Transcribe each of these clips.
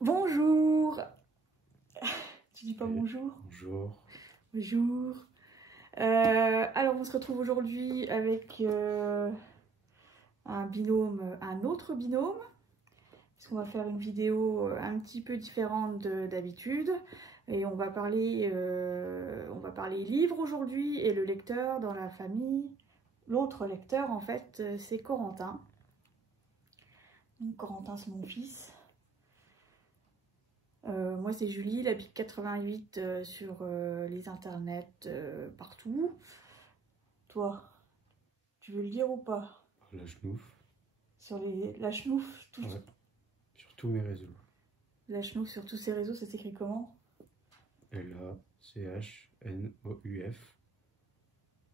Bonjour. Tu dis pas bonjour? Bonjour. Bonjour. Alors on se retrouve aujourd'hui avec un autre binôme. Parce qu'on va faire une vidéo un petit peu différente d'habitude. Et on va parler livre aujourd'hui et le lecteur dans la famille. L'autre lecteur en fait c'est Corentin. Donc Corentin c'est mon fils. Moi c'est Julie, la Bic 88 sur les internets partout. Toi, tu veux le dire ou pas? La chenouf. Sur la chenouf, tout... Ouais. Sur tous mes réseaux. La chenouf sur tous ces réseaux, ça s'écrit comment? L-A-C-H-N-O-U-F.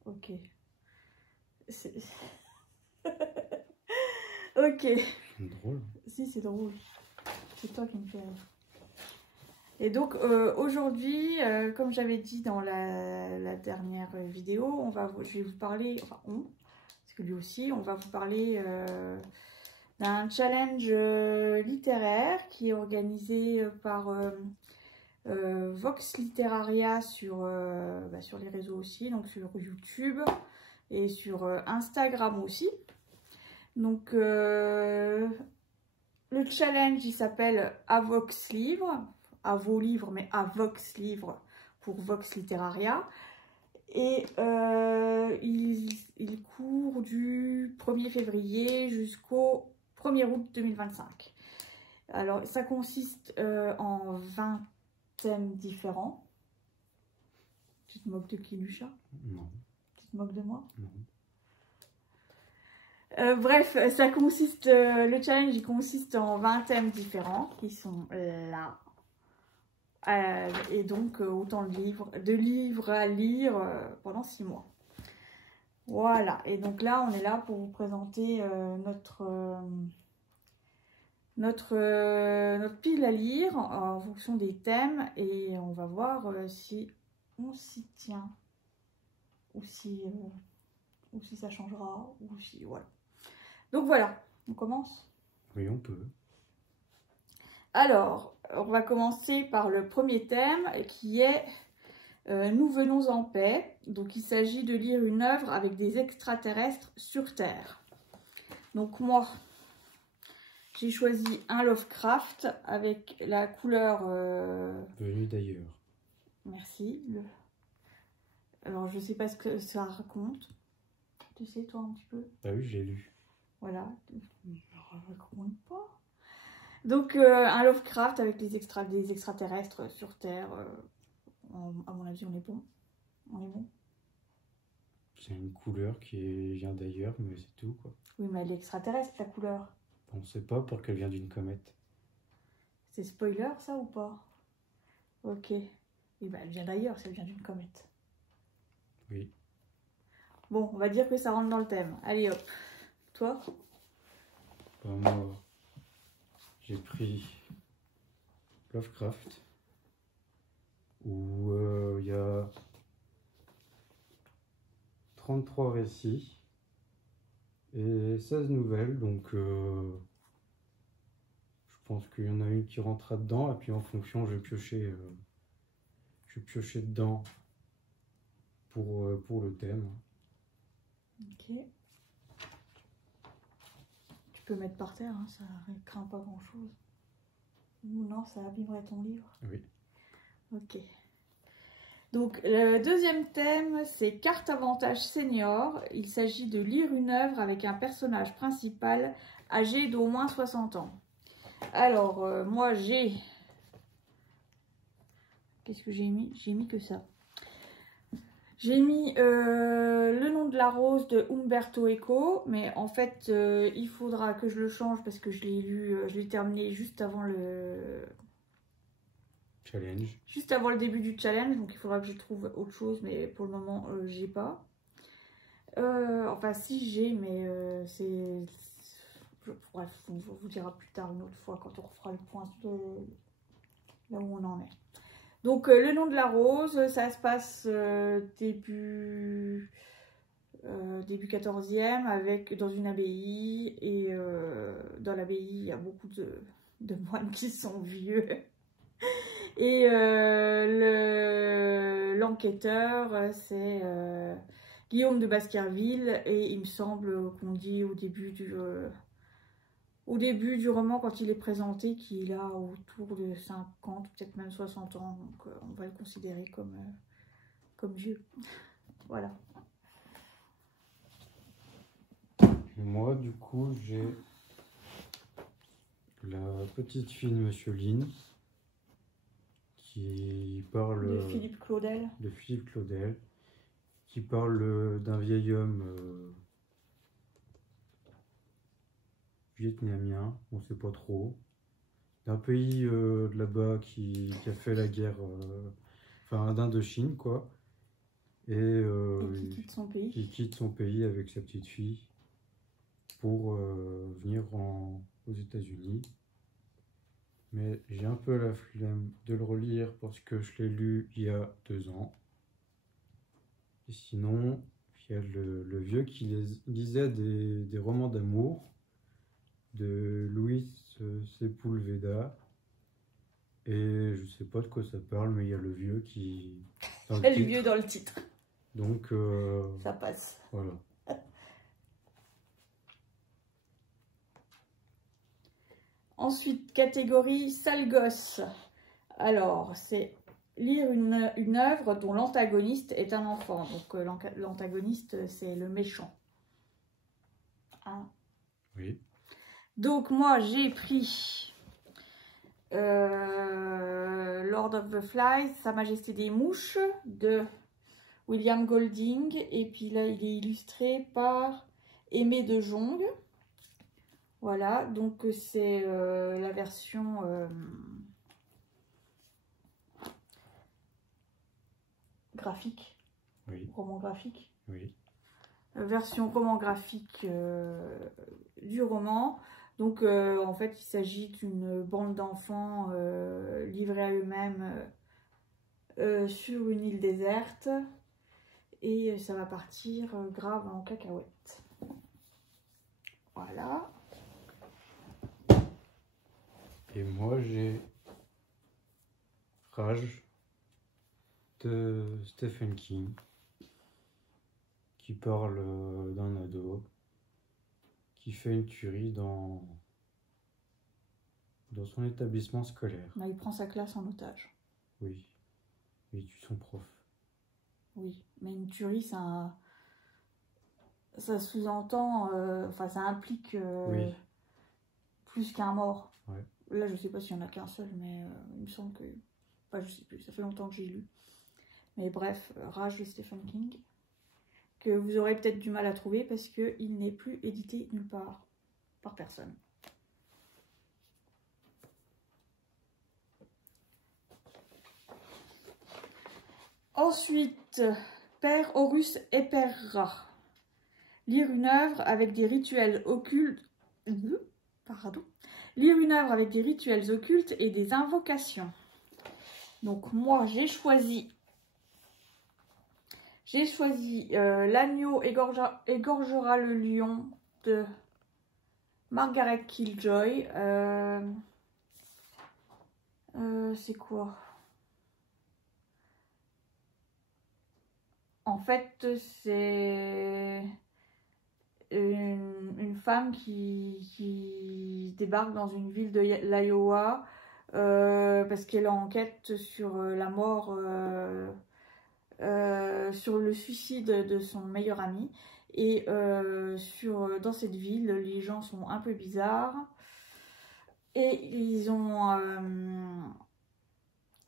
Ok. Ok. C'est drôle. Si, c'est drôle. C'est toi qui me fais rire. Et donc aujourd'hui, comme j'avais dit dans la dernière vidéo, je vais vous parler, enfin parce que lui aussi, on va vous parler d'un challenge littéraire qui est organisé par Vox Literaria sur les réseaux aussi, donc sur YouTube et sur Instagram aussi. Donc le challenge il s'appelle Avox Livre. À vos livres, mais à Vox Livre pour Vox Literaria. Et il court du 1er février jusqu'au 1er août 2025. Alors, ça consiste en 20 thèmes différents. Tu te moques de qui, Lucha? Non. Tu te moques de moi? Non. Bref, ça consiste, le challenge il consiste en 20 thèmes différents qui sont là. Et donc autant de livres à lire pendant 6 mois. Voilà, et donc là on est là pour vous présenter notre pile à lire en fonction des thèmes et on va voir si on s'y tient ou si ça changera ou si voilà. Donc voilà, on commence? Oui, on peut. Alors, on va commencer par le premier thème qui est Nous venons en paix. Donc, il s'agit de lire une œuvre avec des extraterrestres sur Terre. Donc, moi, j'ai choisi un Lovecraft avec la couleur... Venu d'ailleurs. Merci. Alors, je sais pas ce que ça raconte. Tu sais, toi, un petit peu? Ah oui, j'ai lu. Voilà. Ne raconte pas. Donc, un Lovecraft avec des extraterrestres sur Terre. À mon avis, on est bon. On est bon. C'est une couleur qui vient d'ailleurs, mais c'est tout, quoi. Oui, mais elle est extraterrestre, la couleur. On ne sait pas pour qu'elle vient d'une comète. C'est spoiler, ça, ou pas? Ok. Et ben, elle vient d'ailleurs, si elle vient d'une comète. Oui. Bon, on va dire que ça rentre dans le thème. Allez, hop. Toi? Moi, j'ai pris Lovecraft, où il y a 33 récits et 16 nouvelles, donc je pense qu'il y en a une qui rentrera dedans, et puis en fonction, je vais piocher dedans pour le thème. Ok. Tu peux mettre par terre, hein, ça ne craint pas grand-chose. Ou non, ça abîmerait ton livre. Oui. Ok. Donc, le deuxième thème, c'est Carte Avantage Senior. Il s'agit de lire une œuvre avec un personnage principal âgé d'au moins 60 ans. Alors, moi, j'ai... Qu'est-ce que j'ai mis? J'ai mis que ça. J'ai mis Le nom de la rose de Umberto Eco, mais en fait, il faudra que je le change parce que je l'ai lu, je l'ai terminé juste avant le... Challenge. Juste avant le début du challenge, donc il faudra que je trouve autre chose, mais pour le moment, j'ai pas. Enfin, si j'ai, mais c'est... Bref, on vous dira plus tard une autre fois quand on refera le point de là où on en est. Donc, Le nom de la rose, ça se passe début 14e, dans une abbaye. Et dans l'abbaye, il y a beaucoup de moines qui sont vieux. Et l'enquêteur, c'est Guillaume de Baskerville. Et il me semble qu'on dit au début du roman, quand il est présenté, qu'il a autour de 50, peut-être même 60 ans. Donc on va le considérer comme vieux. Voilà. Moi, du coup, j'ai la petite fille de Monsieur Lynn qui parle De Philippe Claudel. Qui parle d'un vieil homme vietnamien, on sait pas trop, d'un pays de là-bas qui a fait la guerre, enfin d'Indochine quoi, et qui quitte son pays avec sa petite fille pour venir aux États-Unis. Mais j'ai un peu la flemme de le relire parce que je l'ai lu il y a 2 ans. Et sinon, il y a le vieux qui lisait des romans d'amour de Luis Sepulveda. Et je sais pas de quoi ça parle, mais il y a le vieux qui... Il y a le vieux dans le titre. Donc... ça passe. Voilà. Ensuite, catégorie sale gosse. Alors, c'est lire une œuvre dont l'antagoniste est un enfant. Donc, l'antagoniste, c'est le méchant. Hein? Oui. Donc, moi, j'ai pris Lord of the Flies, Sa Majesté des Mouches, de William Golding. Et puis là, il est illustré par Aimé de Jong. Voilà, donc c'est la version graphique, oui. Roman graphique. Oui. Version roman graphique du roman. Donc en fait, il s'agit d'une bande d'enfants livrés à eux-mêmes sur une île déserte. Et ça va partir grave en cacahuète. Voilà. Et moi, j'ai Rage de Stephen King, qui parle d'un ado qui fait une tuerie dans son établissement scolaire. Là, il prend sa classe en otage. Oui, il tue son prof. Oui, mais une tuerie, ça sous-entend, enfin ça implique Oui. plus qu'un mort. Ouais. Là, je sais pas s'il y en a qu'un seul, mais il me semble que... Enfin, je sais plus, ça fait longtemps que j'ai lu. Mais bref, Rage de Stephen King, que vous aurez peut-être du mal à trouver parce qu'il n'est plus édité nulle part, par personne. Ensuite, Père Horus et Père Rat. Lire une œuvre avec des rituels occultes... Pardon. Lire une œuvre avec des rituels occultes et des invocations. Donc moi, j'ai choisi L'agneau égorgera le lion de Margaret Killjoy. C'est quoi? En fait, c'est une femme qui débarque dans une ville de l'Iowa parce qu'elle enquête sur la mort, sur le suicide de son meilleur ami. Et dans cette ville, les gens sont un peu bizarres. Et ils ont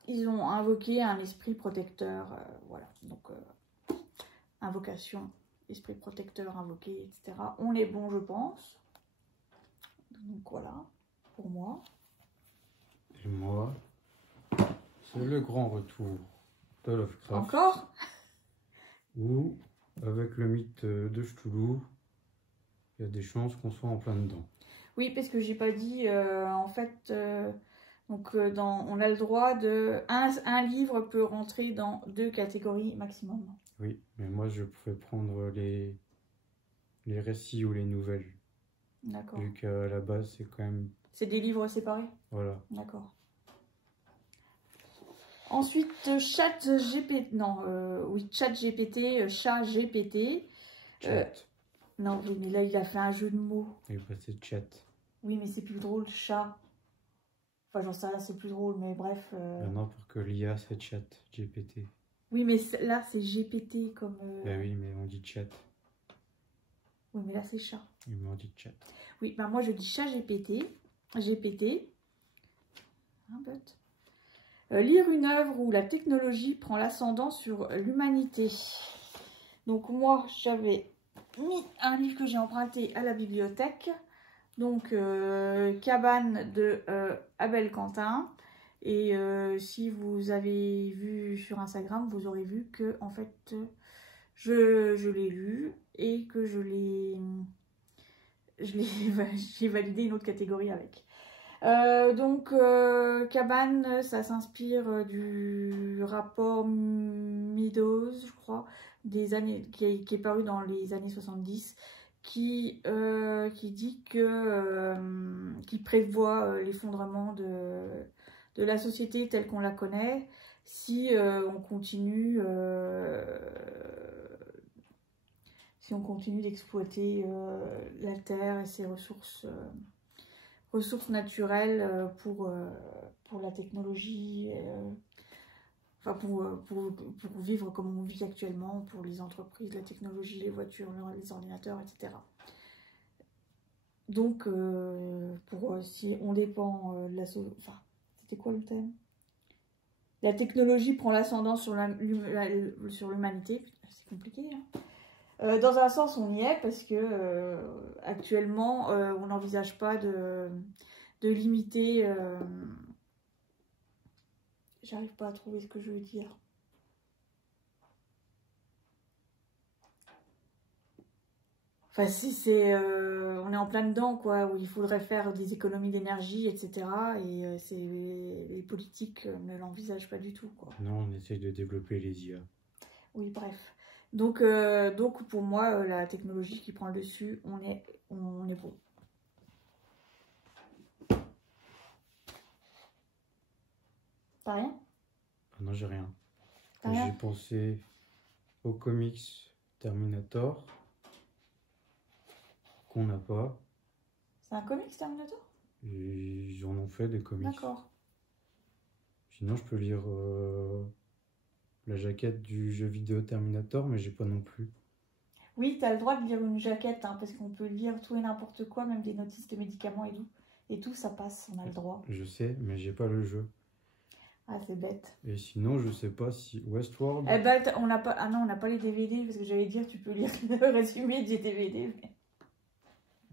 invoqué un esprit protecteur. Voilà, donc invocation, esprit protecteur invoqué, etc. On est bon, je pense. Donc voilà, pour moi. Et moi, c'est le grand retour de Lovecraft. Encore? Où, avec le mythe de Cthulhu, il y a des chances qu'on soit en plein dedans. Oui, parce que j'ai pas dit, en fait, donc on a le droit de... Un livre peut rentrer dans 2 catégories maximum. Oui, mais moi je pouvais prendre les récits ou les nouvelles. D'accord. Vu qu'à la base c'est quand même C'est des livres séparés? Voilà. D'accord. Ensuite, ChatGPT. Non, oui, ChatGPT, ChatGPT. Chat. Non, oui, mais là, il a fait un jeu de mots. Et bah, c'est chat. Oui, mais c'est plus drôle, chat. Enfin, j'en sais rien, c'est plus drôle, mais bref. Maintenant, pour que l'IA, c'est chat GPT. Oui, mais là, c'est GPT comme... Bah oui, mais on dit chat. Oui, mais là, c'est chat. Oui, mais on dit chat. Oui, ben moi, je dis chat GPT. GPT. Un but. Lire une œuvre où la technologie prend l'ascendant sur l'humanité. Donc moi, j'avais mis un livre que j'ai emprunté à la bibliothèque. Donc, Cabane de Abel Quentin. Et si vous avez vu sur Instagram, vous aurez vu que, en fait, je l'ai lu et que j'ai validé une autre catégorie avec. Donc, Cabane, ça s'inspire du rapport Meadows, je crois, des années, qui est paru dans les années 70, qui dit que qui prévoit l'effondrement de la société telle qu'on la connaît si on continue d'exploiter la terre et ses ressources naturelles pour la technologie, enfin pour vivre comme on vit actuellement, pour les entreprises, la technologie, les voitures, les ordinateurs, etc. Donc, si on dépend de la... Enfin, c'était quoi le thème? La technologie prend l'ascendant sur l'humanité. C'est compliqué, hein. Dans un sens, on y est parce que actuellement, on n'envisage pas de limiter. J'arrive pas à trouver ce que je veux dire. Enfin, si c'est, on est en plein dedans, quoi, où il faudrait faire des économies d'énergie, etc. Et les politiques ne l'envisagent pas du tout, quoi. Non, on essaye de développer les IA. Oui, bref. Donc pour moi, la technologie qui prend le dessus, on est bon. T'as rien? Non, j'ai rien. J'ai pensé aux comics Terminator, qu'on n'a pas. C'est un comics Terminator? Et ils en ont fait des comics. D'accord. Sinon, je peux lire la jaquette du jeu vidéo Terminator, mais j'ai pas non plus. Oui, t'as le droit de lire une jaquette, hein, parce qu'on peut lire tout et n'importe quoi, même des notices de médicaments et tout. Et tout, ça passe, on a le droit. Je sais, mais j'ai pas le jeu. Ah, c'est bête. Et sinon, je sais pas si Westworld... Eh ben, on n'a pas... Ah non, on n'a pas les DVD, parce que j'allais dire, tu peux lire le résumé des DVD. Mais...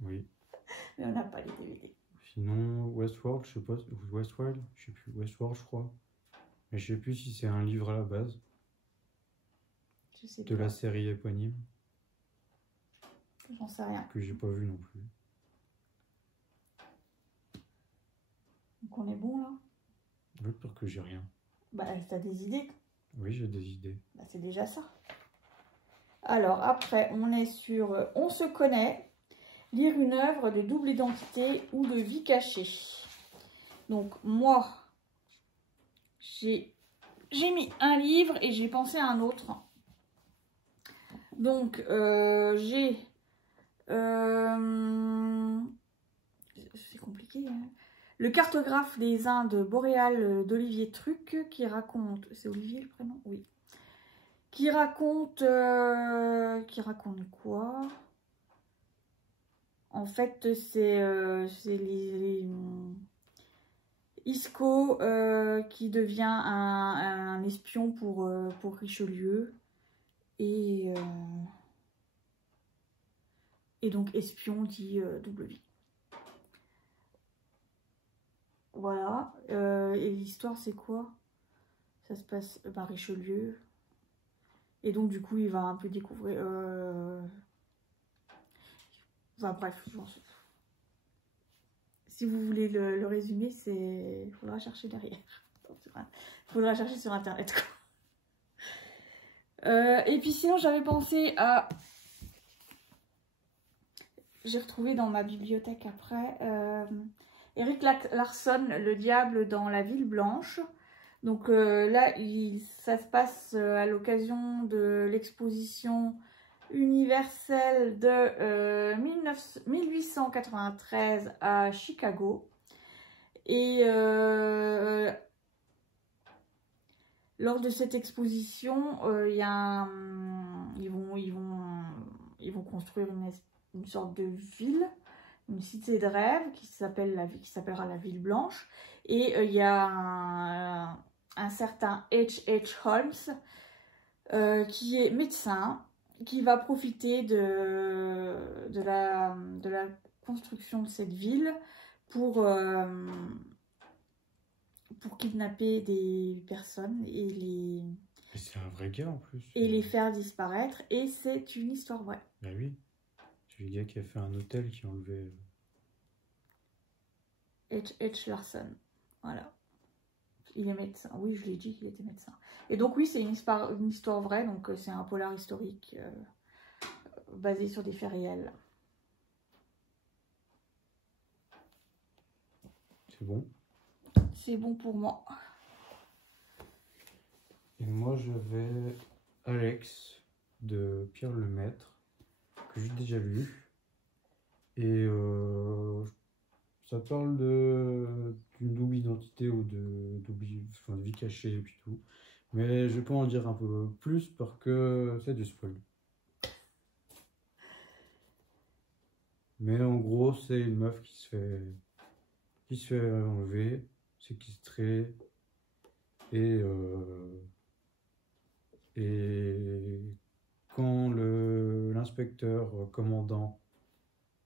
Oui. Mais on n'a pas les DVD. Sinon, Westworld, je sais pas... Westworld, je sais plus. Westworld, je crois. Mais je sais plus si c'est un livre à la base. Je sais de pas. La série éponyme. J'en sais rien. Que j'ai pas vu non plus. Donc on est bon, là? Oui, parce que j'ai rien. Bah, t'as des idées? Oui, j'ai des idées. Bah, c'est déjà ça. Alors, après, on est sur On se connaît, lire une œuvre de double identité ou de vie cachée. Donc, moi, j'ai mis un livre et j'ai pensé à un autre. Donc, j'ai... c'est compliqué, hein. Le cartographe des Indes boréales d'Olivier Truc qui raconte... C'est Olivier le prénom? Oui. Qui raconte quoi? En fait, c'est les Isco qui devient un espion pour Richelieu. Et donc, espion dit double vie. Voilà. Et l'histoire, c'est quoi? Ça se passe par Richelieu. Et donc, du coup, il va un peu découvrir... Enfin, bref. Si vous voulez le résumer, c'est... Il faudra chercher derrière. Il faudra chercher sur Internet, quoi. Et puis, sinon, j'avais pensé à... J'ai retrouvé dans ma bibliothèque après... Erik Larson, le diable dans la ville blanche. Donc là, ça se passe à l'occasion de l'exposition universelle de 1893 à Chicago. Et lors de cette exposition, il y a ils vont construire une sorte de ville, une cité de rêve qui s'appellera la ville blanche. Et il y a un certain H.H. Holmes qui est médecin, qui va profiter de la construction de cette ville pour kidnapper des personnes et c'est un vrai gars en plus. Et les faire disparaître. Et c'est une histoire vraie. Bah oui. C'est le gars qui a fait un hôtel qui a enlevé... H. Larson. Voilà. Il est médecin. Oui, je l'ai dit qu'il était médecin. Et donc oui, c'est une histoire vraie. Donc c'est un polar historique basé sur des faits réels. C'est bon? C'est bon pour moi. Et moi, je vais Alex de Pierre Lemaitre, que j'ai déjà lu. Et ça parle d'une double identité ou de vie cachée et puis tout. Mais je peux en dire un peu plus parce que c'est du spoil. Mais en gros, c'est une meuf qui se fait enlever, séquestrée et quand l'inspecteur commandant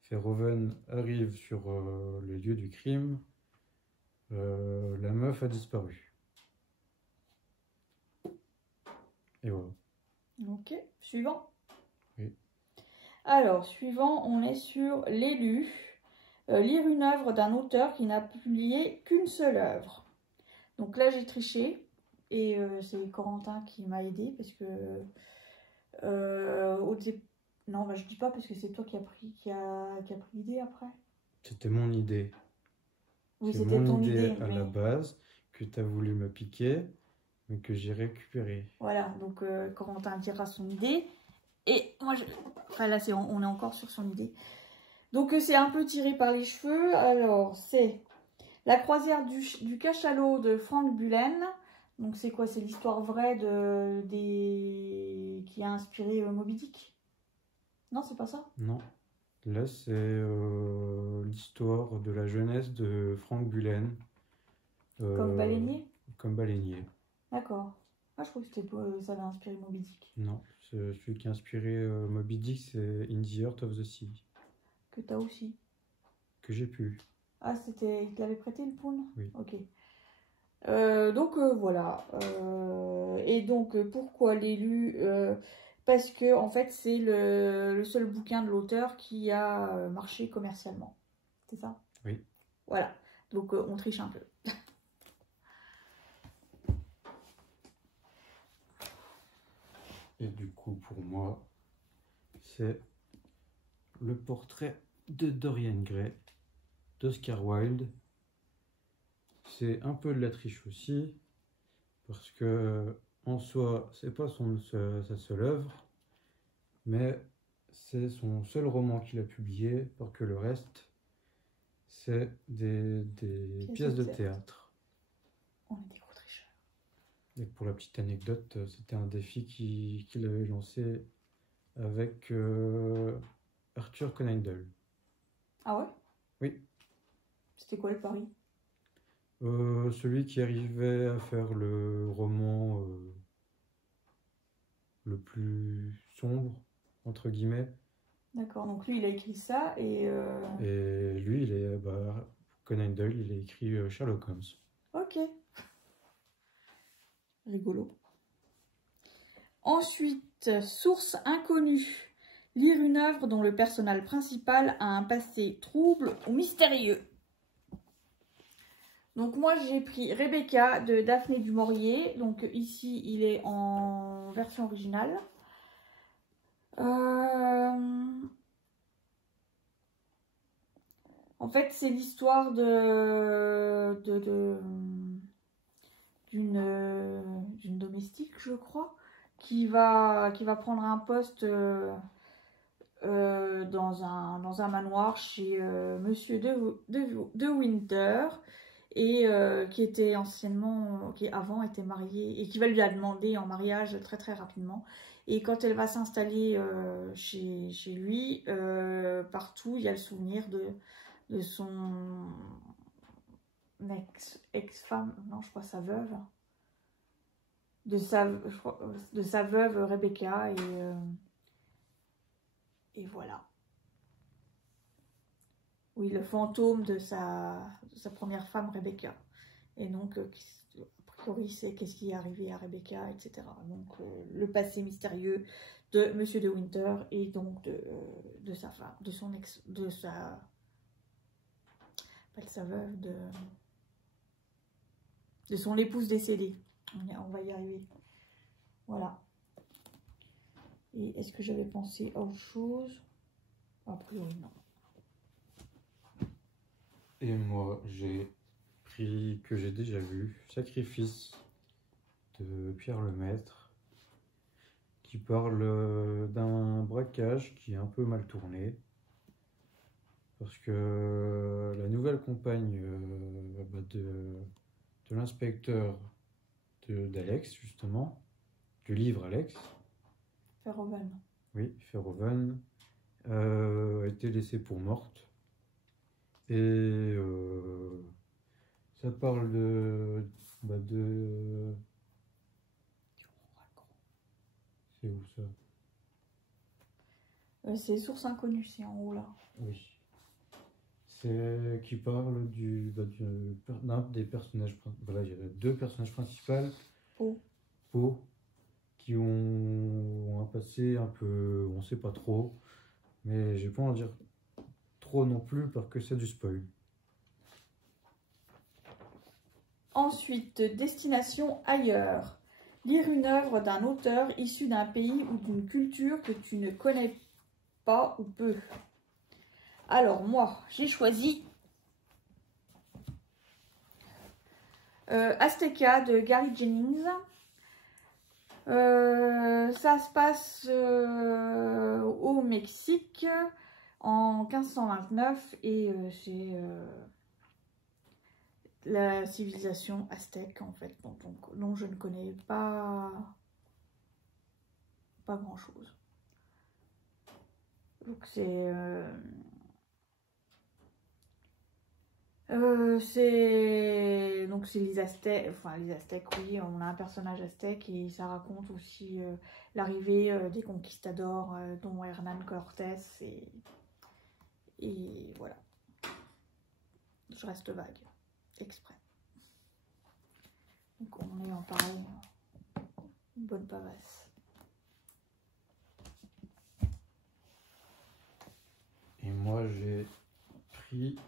Verhoeven arrive sur le lieu du crime, la meuf a disparu. Et voilà. Ok, suivant. Oui. Alors, suivant, on est sur l'élu. Lire une œuvre d'un auteur qui n'a publié qu'une seule œuvre. Donc là, j'ai triché. Et c'est Corentin qui m'a aidé parce que non, bah, je dis pas parce que c'est toi qui a pris l'idée après. C'était mon idée. Oui, c'était ton idée à la base que tu as voulu me piquer, mais que j'ai récupéré. Voilà, donc Corentin dira son idée. Et moi, enfin là, on est encore sur son idée. Donc c'est un peu tiré par les cheveux. Alors, c'est La croisière du cachalot de Frank Bullen. Donc c'est quoi? C'est l'histoire vraie qui a inspiré Moby Dick? Non, c'est pas ça? Non. Là, c'est l'histoire de la jeunesse de Frank Bullen. Comme baleinier? Comme baleinier. D'accord. Ah, je crois que ça avait inspiré Moby Dick. Non, celui qui a inspiré Moby Dick, c'est In the Heart of the Sea. Que t'as aussi? Que j'ai pu. Ah, il te l'avait prêté le poule? Oui. Ok. Donc voilà. Et donc pourquoi l'élu? Parce que en fait c'est le seul bouquin de l'auteur qui a marché commercialement. C'est ça? Oui. Voilà. Donc on triche un peu. Et du coup pour moi c'est le portrait de Dorian Gray d'Oscar Wilde. C'est un peu de la triche aussi, parce que en soi, c'est pas sa seule œuvre, mais c'est son seul roman qu'il a publié, parce que le reste, c'est des pièces de théâtre. On est des gros tricheurs. Et pour la petite anecdote, c'était un défi qu'il avait lancé avec Arthur Conan Doyle. Ah ouais? Oui. C'était quoi le pari? Celui qui arrivait à faire le roman le plus sombre, entre guillemets. D'accord, donc lui il a écrit ça et... Et lui, Conan Doyle, il a écrit Sherlock Holmes. Ok. Rigolo. Ensuite, source inconnue. Lire une œuvre dont le personnage principal a un passé trouble ou mystérieux. Donc moi j'ai pris Rebecca de Daphné du Maurier. Donc ici il est en version originale. En fait, c'est l'histoire d'une domestique, je crois, qui va prendre un poste dans un manoir chez Monsieur de Winter, et qui avant était marié, et qui va lui la demander en mariage très très rapidement. Et quand elle va s'installer chez lui, partout il y a le souvenir de son ex-femme, non je crois sa veuve, de sa veuve Rebecca, et voilà. Oui, le fantôme de sa première femme Rebecca. Et donc, a priori, c'est qu'est-ce qui est arrivé à Rebecca, etc. Donc, le passé mystérieux de Monsieur de Winter et donc de sa femme, de son ex, de sa... pas de sa veuve, de son épouse décédée. On va y arriver. Voilà. Et est-ce que j'avais pensé à autre chose? A priori, non. Et moi, j'ai pris, que j'ai déjà vu, Sacrifice de Pierre Lemaître, qui parle d'un braquage qui est un peu mal tourné. Parce que la nouvelle compagne de l'inspecteur d'Alex, justement, du livre Alex, Verhoeven. Oui, Verhoeven, a été laissée pour morte. Et ça parle c'est où ça? C'est Source Inconnue, c'est en haut là. Oui. C'est qui parle d'un des personnages. Voilà, il y a deux personnages principaux. Poe, qui ont un passé un peu, on sait pas trop, mais j'ai pas envie de dire trop non plus parce que c'est du spoil. Ensuite, Destination ailleurs. Lire une œuvre d'un auteur issu d'un pays ou d'une culture que tu ne connais pas ou peu. Alors moi, j'ai choisi Azteca de Gary Jennings. Ça se passe au Mexique en 1529 et c'est la civilisation aztèque en fait, dont je ne connais pas grand chose. Donc c'est les Aztèques, enfin les Aztèques, oui, on a un personnage aztèque et ça raconte aussi l'arrivée des conquistadors, dont Hernán Cortés, et voilà. Je reste vague, exprès. Donc on est en pareil, une bonne pavasse. Et moi j'ai pris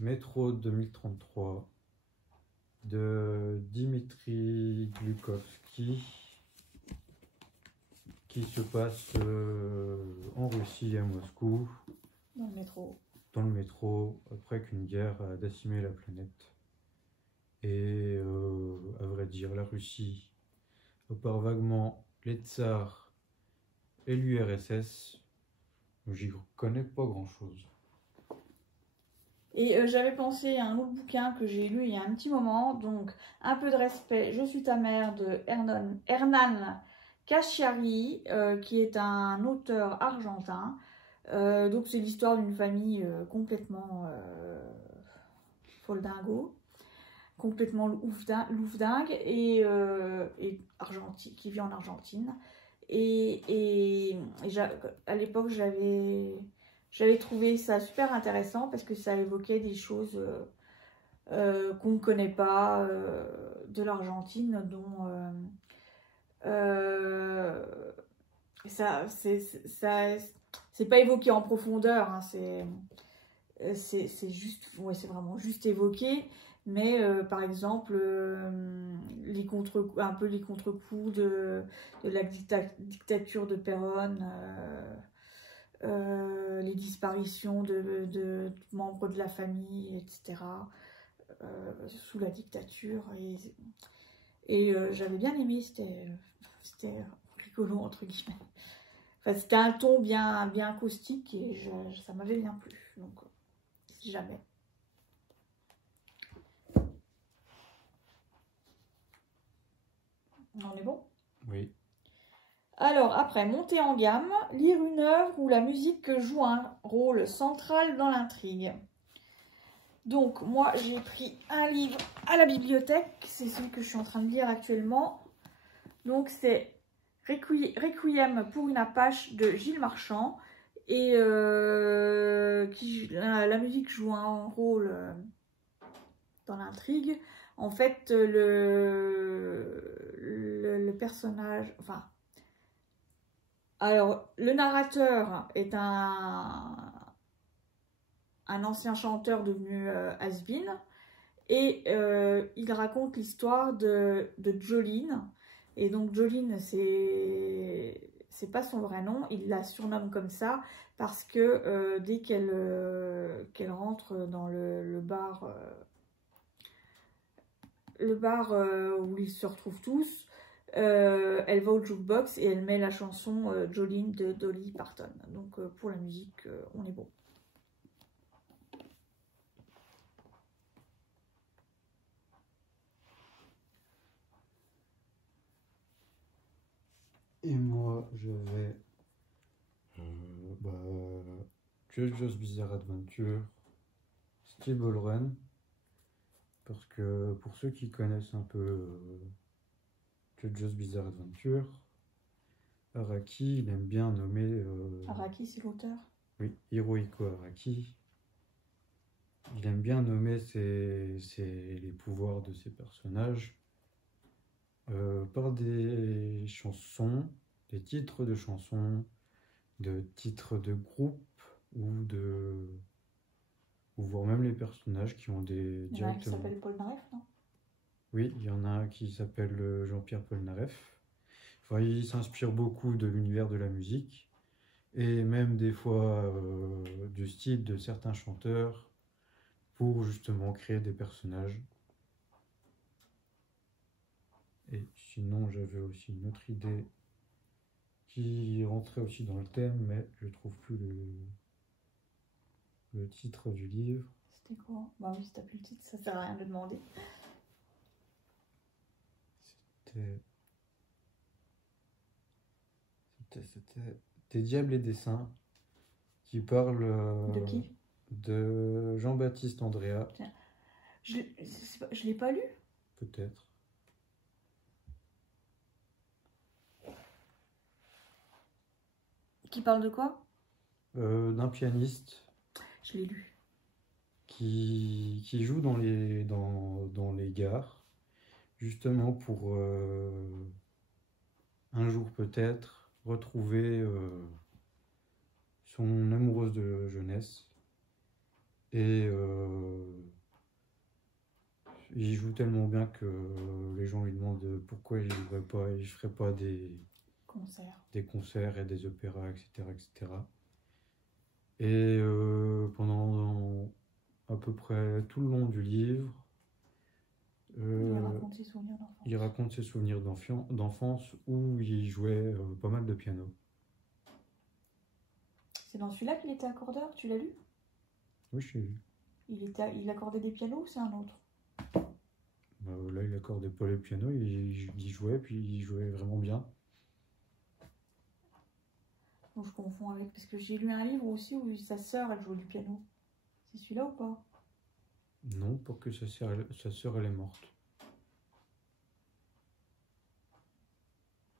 Métro 2033 de Dimitri Glukovski, qui se passe en Russie, à Moscou. Dans le métro. Dans le métro, après qu'une guerre a décimé la planète. Et à vrai dire, la Russie, à part vaguement les tsars et l'URSS, j'y connais pas grand-chose. Et j'avais pensé à un autre bouquin que j'ai lu il y a un petit moment, donc Un peu de respect, je suis ta mère de Hernan Cachiari, qui est un auteur argentin. Donc c'est l'histoire d'une famille complètement foldingo, complètement loufdingue et qui vit en Argentine. Et à l'époque j'avais trouvé ça super intéressant parce que ça évoquait des choses qu'on ne connaît pas de l'Argentine, dont c'est pas évoqué en profondeur, hein, c'est juste, ouais, c'est vraiment juste évoqué, mais par exemple les contre-coups de la dictature de Perón, les disparitions de membres de la famille, etc. Sous la dictature. Et j'avais bien aimé, c'était rigolo entre guillemets. Enfin, c'était un ton bien caustique et ça m'avait bien plu. Donc, si jamais. On est bon? Oui. Alors, après, monter en gamme, lire une œuvre où la musique joue un rôle central dans l'intrigue. Donc, moi, j'ai pris un livre à la bibliothèque. C'est celui que je suis en train de lire actuellement. Donc, c'est Requiem pour une Apache de Gilles Marchand. Et la musique joue un rôle dans l'intrigue. En fait, le personnage... Enfin... Alors, le narrateur est un ancien chanteur devenu has-been. Et il raconte l'histoire de Jolene. Et donc Jolene, c'est pas son vrai nom, il la surnomme comme ça parce que dès qu'elle rentre dans le bar où ils se retrouvent tous, elle va au jukebox et elle met la chanson Jolene de Dolly Parton. Donc pour la musique, on est bon. Et moi, je vais... JoJo's Bizarre Adventure, Stable Run, parce que pour ceux qui connaissent un peu JoJo's Bizarre Adventure, Araki, il aime bien nommer... Araki, c'est l'auteur? Oui, Hirohiko Araki. Il aime bien nommer les pouvoirs de ses personnages par des chansons, des titres de chansons, de titres de groupe ou voire même les personnages qui ont des... Il y en a un qui s'appelle Polnareff, non? Oui, il y en a un qui s'appelle Jean-Pierre Polnareff. Enfin, il s'inspire beaucoup de l'univers de la musique et même des fois du style de certains chanteurs pour justement créer des personnages. Et sinon, j'avais aussi une autre idée qui rentrait aussi dans le thème, mais je trouve plus le titre du livre. C'était quoi? Bah oui, si t'as plus le titre, ça sert à rien de demander. C'était Des Diables et des Saints, qui parle de qui? De Jean-Baptiste Andréa. Tiens. Je l'ai pas lu? Peut-être. Qui parle de quoi? D'un pianiste. Je l'ai lu. Qui joue dans les gares, justement pour un jour peut-être retrouver son amoureuse de jeunesse. Et il joue tellement bien que les gens lui demandent pourquoi il ne ferait pas des concerts et des opéras, etc. etc. Et pendant à peu près tout le long du livre, il raconte ses souvenirs d'enfance où il jouait pas mal de piano. C'est dans celui-là qu'il était accordeur, tu l'as lu? Oui, je l'ai lu. Il accordait des pianos ou c'est un autre? Là, il accordait pas les pianos, il jouait, puis il jouait vraiment bien. Donc je confonds avec, parce que j'ai lu un livre aussi où sa sœur, elle joue du piano. C'est celui-là ou pas? Non, pour que sa sœur, elle est morte.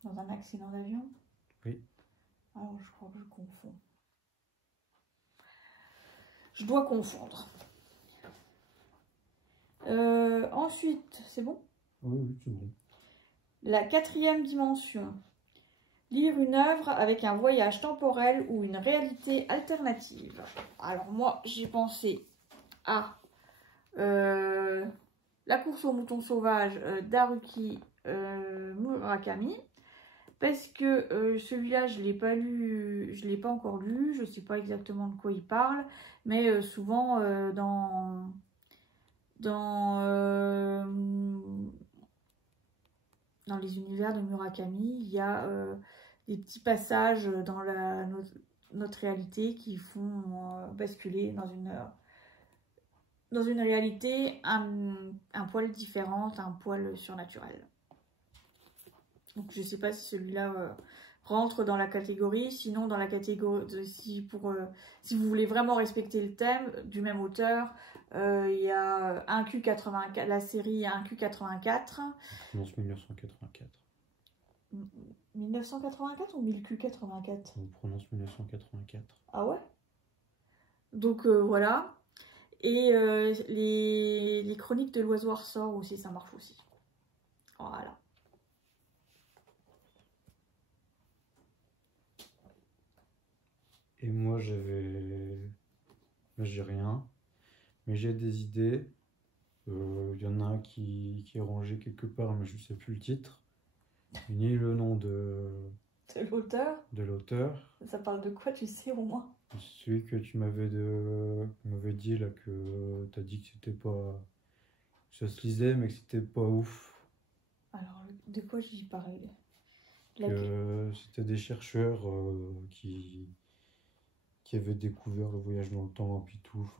Dans un accident d'avion? Oui. Alors je crois que je confonds. Je dois confondre. Ensuite, c'est bon? Oui, c'est bon. La 4e dimension. Lire une œuvre avec un voyage temporel ou une réalité alternative. Alors moi, j'ai pensé à La course aux moutons sauvages d'Haruki Murakami. parce que celui-là, je l'ai pas lu, je l'ai pas encore lu, je sais pas exactement de quoi il parle, mais souvent dans les univers de Murakami, il y a des petits passages dans notre réalité qui font basculer dans une réalité un poil différente, un poil surnaturel. Donc je ne sais pas si celui-là rentre dans la catégorie, sinon dans la catégorie, si vous voulez vraiment respecter le thème du même auteur, il y a 1Q84, la série 1Q84. On prononce 1984. 1984 ou 1000Q84? On prononce 1984. Ah ouais? Donc voilà. Et les chroniques de l'oiseau ressort aussi, ça marche aussi. Voilà. Et moi j'ai rien, mais j'ai des idées. Il y en a un qui est rangé quelque part, mais je ne sais plus le titre, ni le nom de l'auteur. Ça parle de quoi, tu sais au moins? Celui que tu m'avais dit là, que tu as dit que c'était pas, ça se lisait mais que c'était pas ouf. Alors de quoi j'y parlais? C'était des chercheurs qui avaient découvert le voyage dans le temps et puis tout.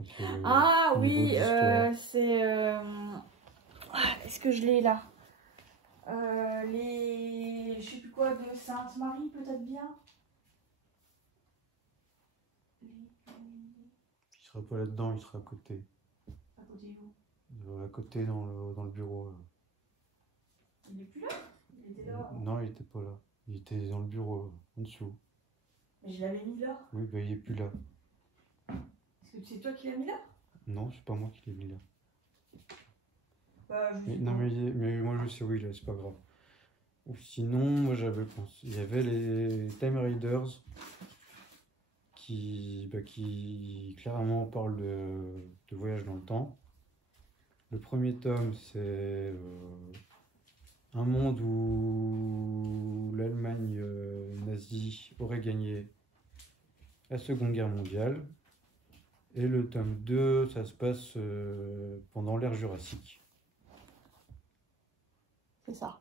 Ah oui, c'est... Est-ce que je l'ai là? Je sais plus quoi, de Sainte-Marie peut-être bien? Il sera pas là-dedans, il sera à côté. À côté où? À côté dans le bureau. Il est plus là? Il était là? Non, il était pas là. Il était dans le bureau, en dessous. Mais je l'avais mis là? Oui, bah il est plus là. Est-ce que c'est toi qui l'as mis là? Non, c'est pas moi qui l'ai mis là. Non, mais moi je sais où il est, c'est pas grave. Ou sinon, moi j'avais pensé, il y avait les Time Raiders qui clairement parlent de voyage dans le temps. Le premier tome, c'est un monde où l'Allemagne nazie aurait gagné la Seconde Guerre mondiale. Et le tome 2, ça se passe pendant l'ère Jurassique. c'est ça.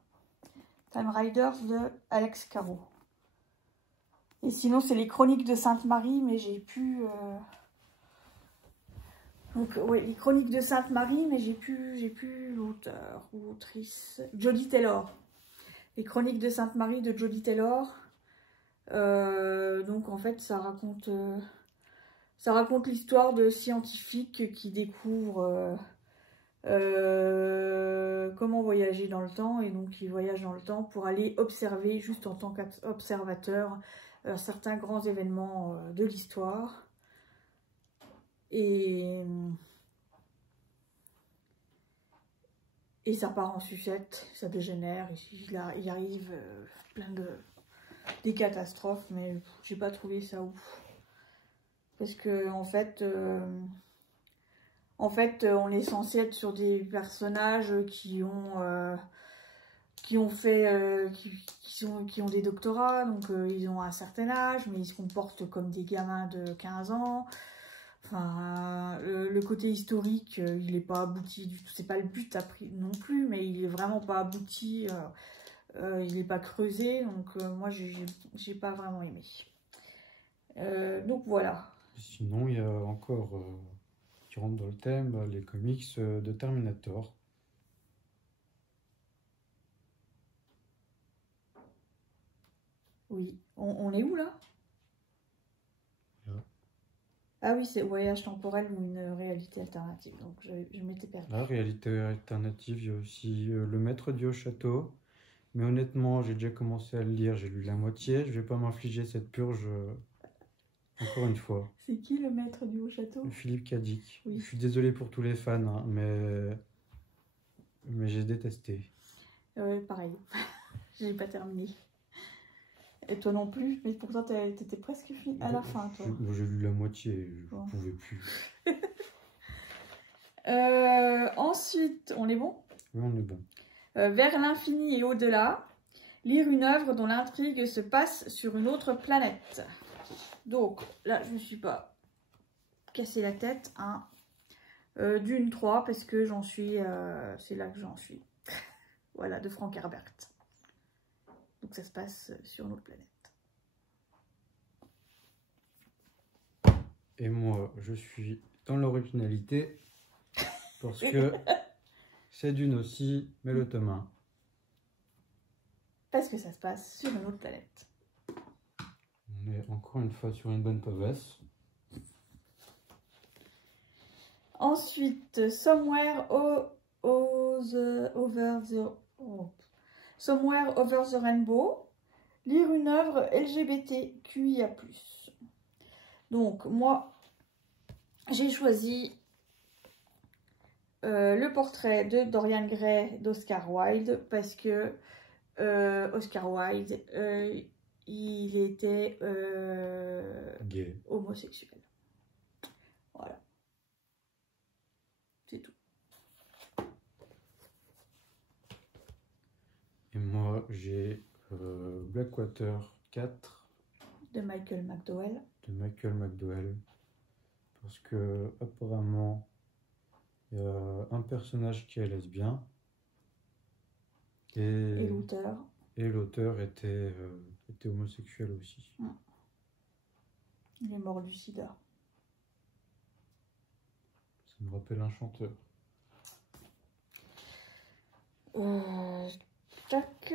Time Riders de Alex Caro. Et sinon, c'est les Chroniques de Sainte-Marie, mais j'ai pu... Donc, ouais, les Chroniques de Sainte-Marie, mais j'ai plus l'auteur ou l'autrice. Jodie Taylor. Les Chroniques de Sainte-Marie de Jodie Taylor. Donc, en fait, ça raconte l'histoire de scientifiques qui découvrent comment voyager dans le temps. Et donc, ils voyagent dans le temps pour aller observer, juste en tant qu'observateur, certains grands événements de l'histoire. Et ça part en sucette, ça dégénère, il arrive des catastrophes, mais j'ai pas trouvé ça ouf. Parce que en fait, on est censé être sur des personnages qui ont des doctorats, donc ils ont un certain âge, mais ils se comportent comme des gamins de 15 ans. Enfin, le côté historique, il n'est pas abouti du tout. C'est pas le but non plus, mais il est vraiment pas abouti. Il n'est pas creusé, donc moi j'ai pas vraiment aimé. Donc voilà. Sinon, il y a encore qui rentre dans le thème les comics de Terminator. Oui, on est où là? Ah oui, c'est voyage temporel ou une réalité alternative. Donc je m'étais perdue. La réalité alternative, il y a aussi Le Maître du Haut Château. Mais honnêtement, j'ai déjà commencé à le lire, j'ai lu la moitié. Je vais pas m'infliger cette purge encore une fois. C'est qui le Maître du Haut Château? Philippe Cadic. Oui. Je suis désolé pour tous les fans, hein, mais j'ai détesté. Pareil, j'ai pas terminé. Et toi non plus, mais pourtant t'étais presque à la fin, toi. J'ai lu la moitié, je ne pouvais plus. Ensuite, on est bon? Oui, on est bon. Vers l'infini et au-delà. Lire une œuvre dont l'intrigue se passe sur une autre planète. Donc, là, je ne me suis pas cassé la tête. Hein. Dune 3, parce que j'en suis... c'est là que j'en suis. Voilà, de Frank Herbert. Donc, ça se passe sur une autre planète. Et moi, je suis dans l'originalité, parce que c'est Dune aussi, mais le tome 1. Parce que ça se passe sur une autre planète. On est encore une fois sur une bonne pavasse. Ensuite, Somewhere Over the Rainbow. Lire une œuvre LGBTQIA+. Donc, moi, j'ai choisi le portrait de Dorian Gray d'Oscar Wilde parce que Oscar Wilde, il était gay, homosexuel. Voilà. C'est tout. Et moi, j'ai Blackwater 4 de Michael McDowell. Parce que apparemment, il y a un personnage qui est lesbien. Et l'auteur. Et l'auteur était homosexuel aussi. Il est mort du sida. Ça me rappelle un chanteur. Tac.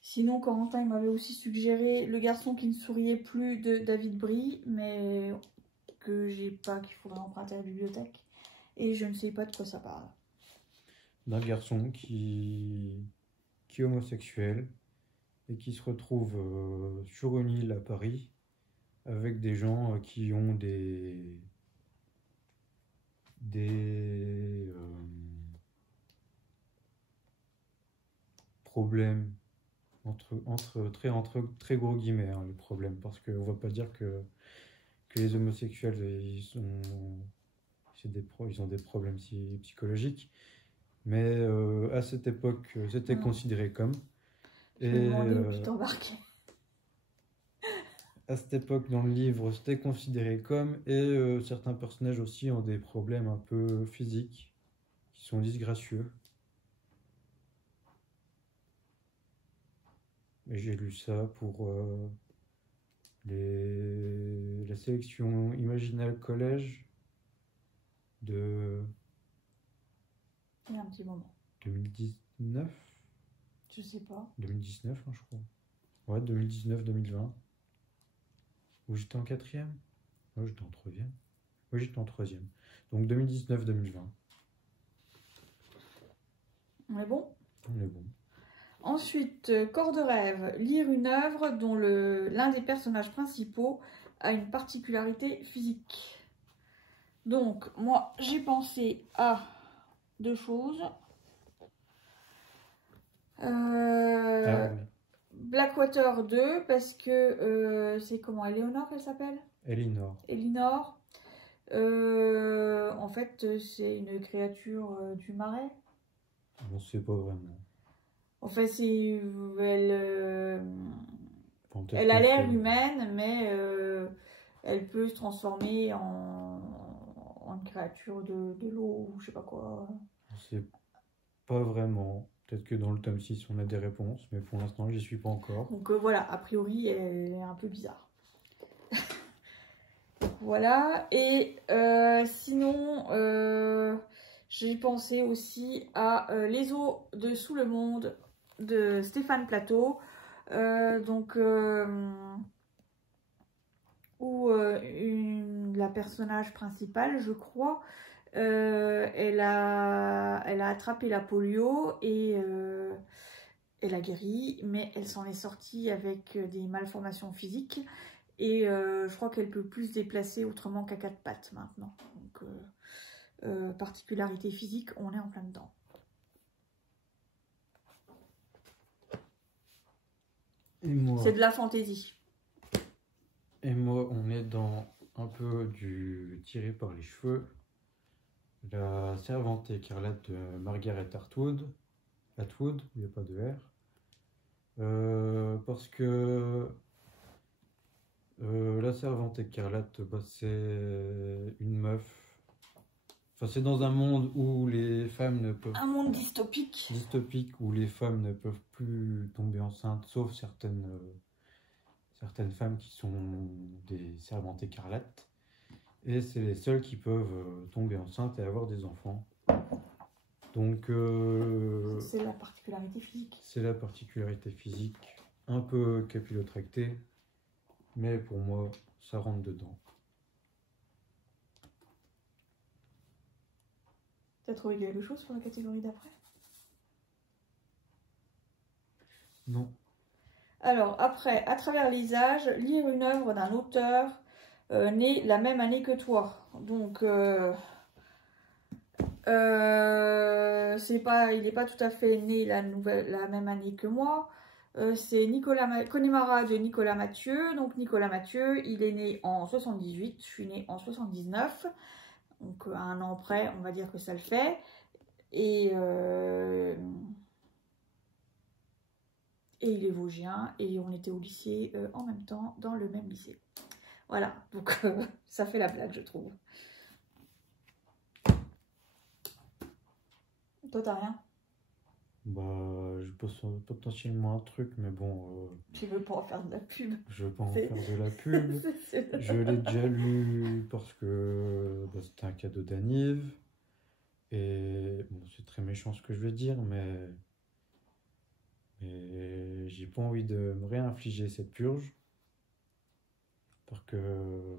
Sinon, Corentin il m'avait aussi suggéré Le garçon qui ne souriait plus de David Brie, mais que j'ai pas, qu'il faudrait emprunter à la bibliothèque. Et je ne sais pas de quoi ça parle. D'un garçon qui est homosexuel et qui se retrouve sur une île à Paris avec des gens qui ont des problèmes entre très gros guillemets, hein, le problème, parce qu'on va pas dire que les homosexuels ils ont des problèmes psychologiques, mais à cette époque c'était considéré comme. À cette époque dans le livre c'était considéré comme, et certains personnages aussi ont des problèmes un peu physiques qui sont disgracieux. Et j'ai lu ça pour la sélection Imaginal Collège de... Il y a un petit moment. 2019 ? Je sais pas. 2019, hein, je crois. Ouais, 2019-2020. Où j'étais en 4e ? Ouais, j'étais en 3e. Oui, j'étais en 3e. Donc 2019-2020. On est bon ? On est bon. Ensuite, Corps de rêve, lire une œuvre dont l'un des personnages principaux a une particularité physique. Donc, moi, j'ai pensé à deux choses. Blackwater 2, parce que c'est comment, Éléonore elle s'appelle ? Elinor. En fait, c'est une créature du marais. On ne sait pas vraiment. En fait, elle a l'air humaine, mais elle peut se transformer en une créature de l'eau ou je sais pas quoi. On ne sait pas vraiment. Peut-être que dans le tome 6, on a des réponses, mais pour l'instant, j'y suis pas encore. Donc voilà, a priori, elle est un peu bizarre. Voilà, et sinon, j'ai pensé aussi à Les eaux de Sous le monde de Stéphane Plateau, où la personnage principale, je crois, elle a attrapé la polio et elle a guéri, mais elle s'en est sortie avec des malformations physiques et je crois qu'elle peut plus se déplacer autrement qu'à 4 pattes maintenant. Donc, particularité physique, on est en plein dedans. C'est de la fantaisie. Et moi, on est dans un peu du tiré par les cheveux. La servante écarlate de Margaret Atwood, il n'y a pas de R. Parce que la servante écarlate, bah, c'est une meuf. Enfin, c'est dans un monde où les femmes ne peuvent... Un monde dystopique. Dystopique, où les femmes ne peuvent plus tomber enceintes, sauf certaines femmes qui sont des servantes écarlates. Et c'est les seules qui peuvent tomber enceintes et avoir des enfants. Donc... c'est la particularité physique. C'est la particularité physique, un peu capillotractée, mais pour moi, ça rentre dedans. T'as trouvé quelque chose sur la catégorie d'après? Non. Alors, après, à travers les âges, lire une œuvre d'un auteur né la même année que toi. Donc, il n'est pas tout à fait né la même année que moi. C'est Connemara de Nicolas Mathieu. Donc, Nicolas Mathieu, il est né en 78, je suis née en 79. Donc, à un an près, on va dire que ça le fait. Et il est vosgien et on était au lycée en même temps, dans le même lycée. Voilà, donc ça fait la blague, je trouve. Toi, t'as rien? Bah, je pense potentiellement un truc, mais bon... Tu veux pas en faire de la pub? Je veux pas en faire de la pub. Je l'ai déjà lu parce que bah, c'était un cadeau d'Aniv. Et bon, c'est très méchant ce que je vais dire, mais j'ai pas envie de me réinfliger cette purge. Parce que...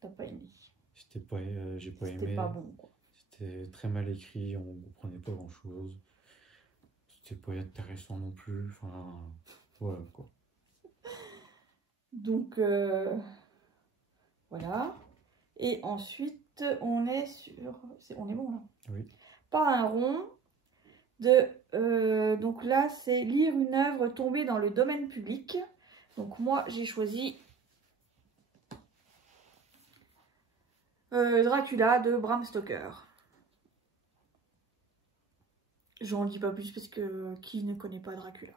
T'as pas aimé. J'ai pas aimé. C'était pas bon, quoi. C'était très mal écrit, on comprenait pas grand chose. C'était pas intéressant non plus. Enfin, voilà quoi. Donc, voilà. Et ensuite, on est sur... On est bon là? Oui. Pas un rond. Donc là, c'est lire une œuvre tombée dans le domaine public. Donc moi, j'ai choisi Dracula de Bram Stoker. J'en dis pas plus parce que qui ne connaît pas Dracula?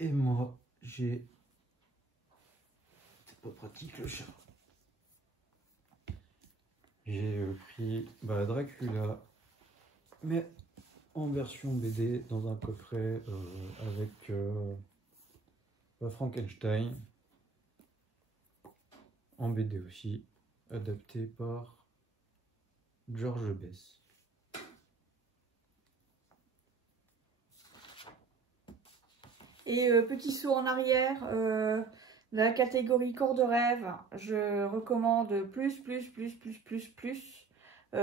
Et moi, j'ai... C'est pas pratique le chat. J'ai pris Dracula, mais en version BD, dans un coffret avec Frankenstein, en BD aussi, adapté par George Bess. Et petit saut en arrière, la catégorie corps de rêve, je recommande plus.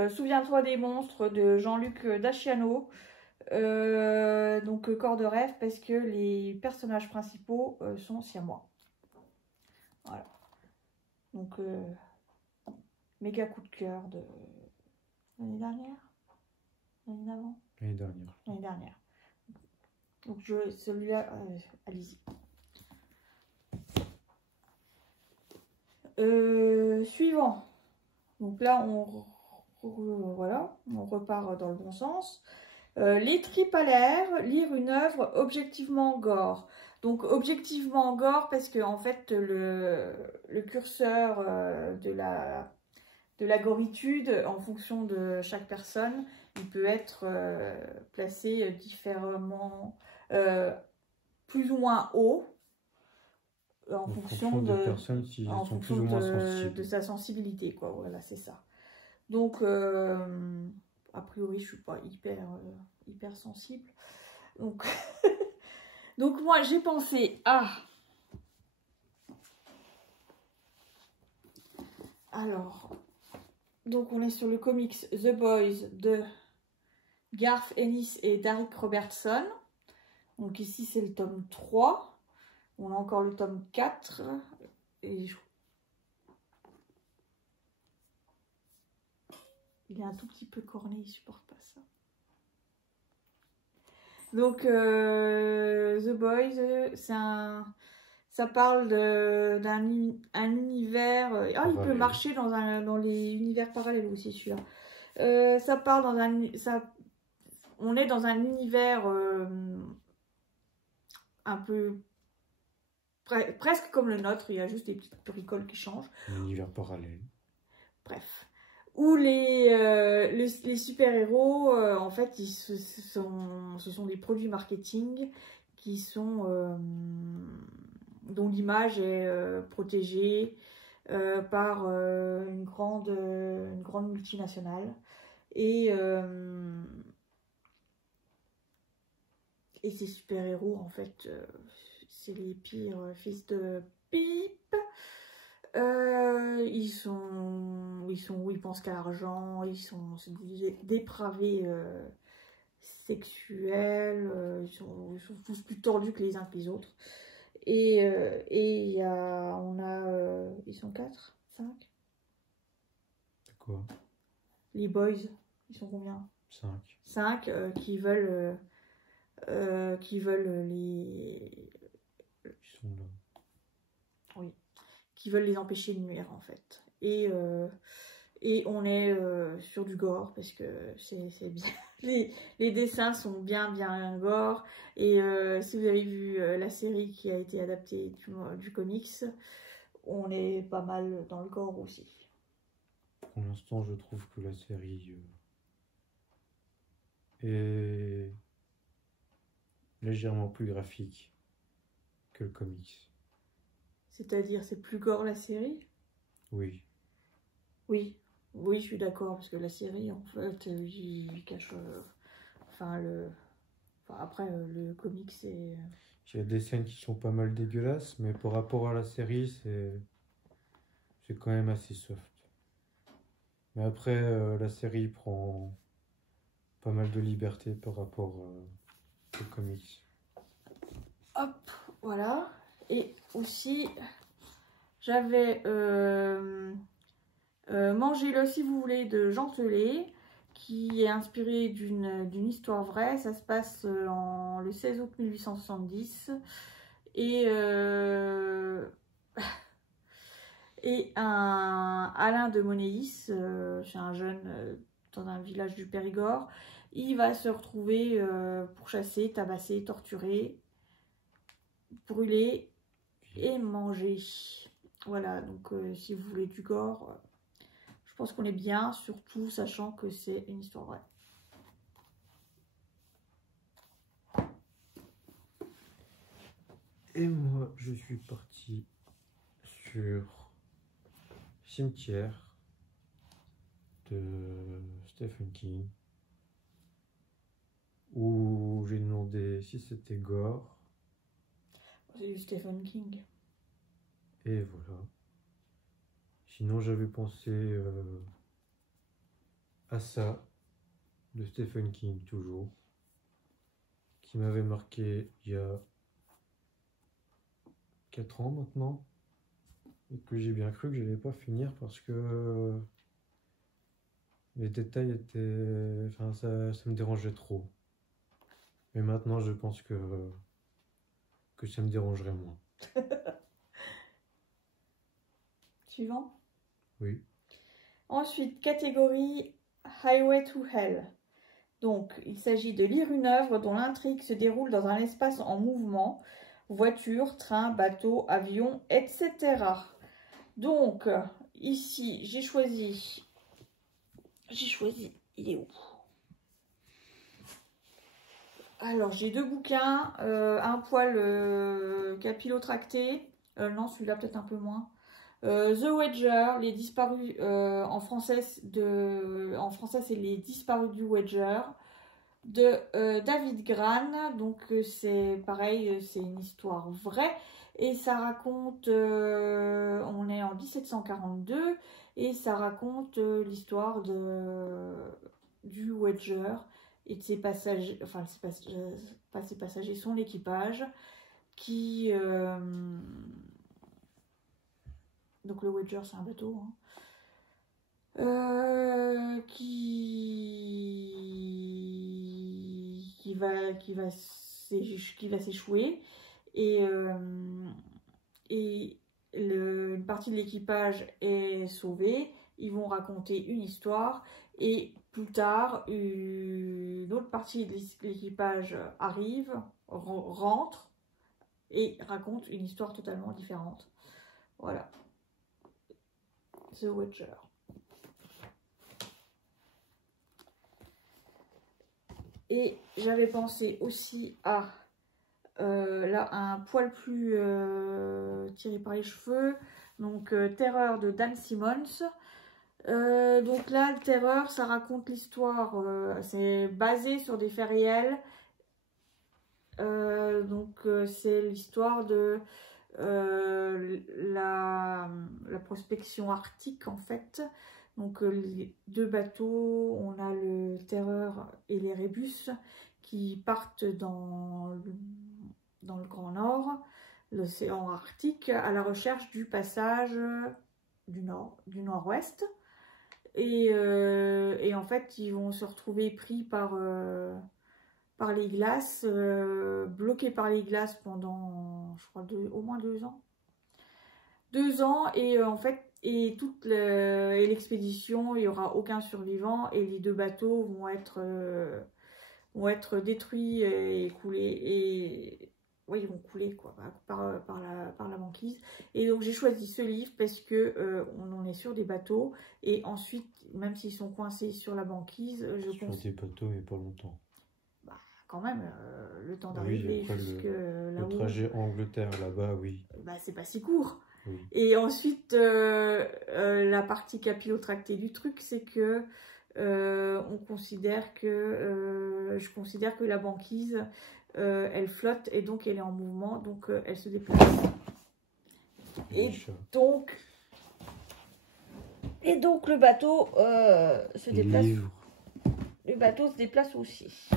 Souviens-toi des monstres de Jean-Luc Daciano. Donc corps de rêve parce que les personnages principaux sont siamois. Voilà. Donc méga coup de cœur de l'année dernière, l'année d'avant, l'année dernière. Donc celui-là, allez-y. Suivant. Donc là voilà, on repart dans le bon sens. Les tripalaires, lire une œuvre objectivement gore. Donc objectivement gore parce que en fait le curseur de la goritude en fonction de chaque personne, il peut être placé différemment, plus ou moins haut en fonction de personnes qui sont plus ou moins sensibles. De sa sensibilité, quoi. Voilà, c'est ça. Donc a priori, je suis pas hyper sensible. Donc, donc moi, j'ai pensé à... Alors, donc on est sur le comics The Boys de Garth Ennis et Darick Robertson. Donc ici, c'est le tome 3. On a encore le tome 4. Et il est un tout petit peu corné, il supporte pas ça. Donc, The Boys, ça parle d'un univers... Ah, il peut marcher dans les univers parallèles aussi, celui-là. Ça on est dans un univers un peu presque comme le nôtre, il y a juste des petites bricoles qui changent. Un univers parallèle. Bref. Où les super-héros, en fait, ce sont des produits marketing qui sont, dont l'image est protégée par une grande multinationale. Et ces super-héros, en fait, c'est les pires fils de pipe. Ils pensent qu'à l'argent, c'est des dépravés sexuels, ils sont tous plus tordus que les uns que les autres. Et ils sont 4, 5. C'est quoi? Les boys, ils sont combien? 5. 5 qui veulent les... Ils sont là. Oui. Qui veulent les empêcher de nuire, en fait. Et on est sur du gore, parce que c'est bien. Les dessins sont bien gore. Et si vous avez vu la série qui a été adaptée du comics, on est pas mal dans le gore aussi. Pour l'instant, je trouve que la série est légèrement plus graphique que le comics. C'est-à-dire, c'est plus gore la série? Oui. Oui, je suis d'accord, parce que la série, en fait, il cache... après, le comics, c'est... Il y a des scènes qui sont pas mal dégueulasses, mais par rapport à la série, c'est quand même assez soft. Mais après, la série prend pas mal de liberté par rapport au comics. Hop, voilà. Et aussi, j'avais Mangez-le si vous voulez de Jean Telet, qui est inspiré d'une histoire vraie. Ça se passe le 16 août 1870. Et Alain de Monéis, c'est un jeune dans un village du Périgord. Il va se retrouver pourchassé, tabassé, torturé, brûlé et mangé. Voilà, donc si vous voulez du gore, je pense qu'on est bien, surtout sachant que c'est une histoire vraie. Et moi, je suis parti sur Cimetière de Stephen King, où j'ai demandé si c'était gore. C'est du Stephen King. Et voilà. Sinon, j'avais pensé à ça, de Stephen King toujours, qui m'avait marqué il y a 4 ans maintenant, et que j'ai bien cru que je n'allais pas finir parce que les détails étaient... Enfin, ça me dérangeait trop. Mais maintenant, je pense que ça me dérangerait moins. Suivant. Oui. Ensuite, catégorie Highway to Hell. Donc, il s'agit de lire une œuvre dont l'intrigue se déroule dans un espace en mouvement, voiture, train, bateau, avion, etc. Donc, ici, j'ai choisi, il est où? Alors, j'ai 2 bouquins, un poil capillotracté, non, celui-là peut-être un peu moins. The Wedger, les disparus, en français c'est les disparus du Wedger, de David Gran. Donc c'est pareil, c'est une histoire vraie et ça raconte, on est en 1742 et ça raconte l'histoire du Wedger et de ses passagers, enfin pas ses passagers, son équipage qui... donc le Wedger c'est un bateau, hein, qui va s'échouer et une partie de l'équipage est sauvée ils vont raconter une histoire et plus tard, une autre partie de l'équipage arrive, rentre et raconte une histoire totalement différente. Voilà. The Watcher. Et j'avais pensé aussi à là un poil plus tiré par les cheveux, donc Terreur de Dan Simmons. Donc là, le Terreur, ça raconte l'histoire, c'est basé sur des faits réels. C'est l'histoire de la prospection arctique en fait. Donc les deux bateaux, on a le Terreur et les Rébus qui partent dans le Grand Nord, l'océan Arctique, à la recherche du passage du nord-ouest. Et en fait, ils vont se retrouver pris par les glaces, bloqués par les glaces pendant, je crois, au moins 2 ans. 2 ans, et en fait, et toute l'expédition, il n'y aura aucun survivant, et les 2 bateaux vont être détruits et coulés, et oui, ils vont couler quoi, par la banquise. Et donc j'ai choisi ce livre parce que on en est sur des bateaux, et ensuite, même s'ils sont coincés sur la banquise, je pense... Sur des bateaux, mais pas longtemps. Bah, quand même, le temps d'arriver jusque là-haut. Le trajet Angleterre, là-bas, oui. Bah, c'est pas si court. Oui. Et ensuite, la partie capillotractée du truc, c'est que je considère que la banquise, elle flotte et donc elle est en mouvement, donc elle se déplace. Et donc le bateau se déplace. Le bateau se déplace aussi.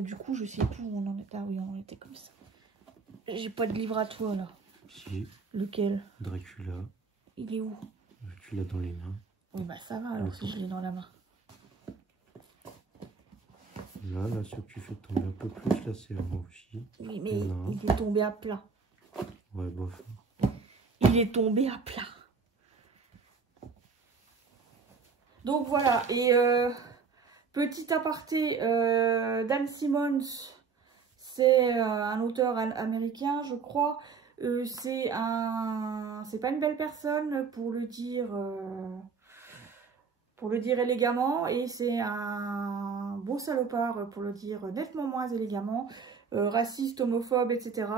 Du coup, je sais plus où on en était. Ah oui, on était comme ça. J'ai pas de livre à toi là. Si. Lequel? Dracula. Il est où? Tu l'as dans les mains. Oui, bah ça va alors si je l'ai dans la main. Là, ce que tu fais tomber un peu plus, là, c'est à moi aussi. Oui, mais il est tombé à plat. Ouais, bof. Il est tombé à plat. Donc voilà, et petit aparté, Dan Simmons, c'est un auteur américain, je crois. C'est pas une belle personne pour le dire élégamment, et c'est un beau salopard pour le dire nettement moins élégamment, raciste, homophobe, etc.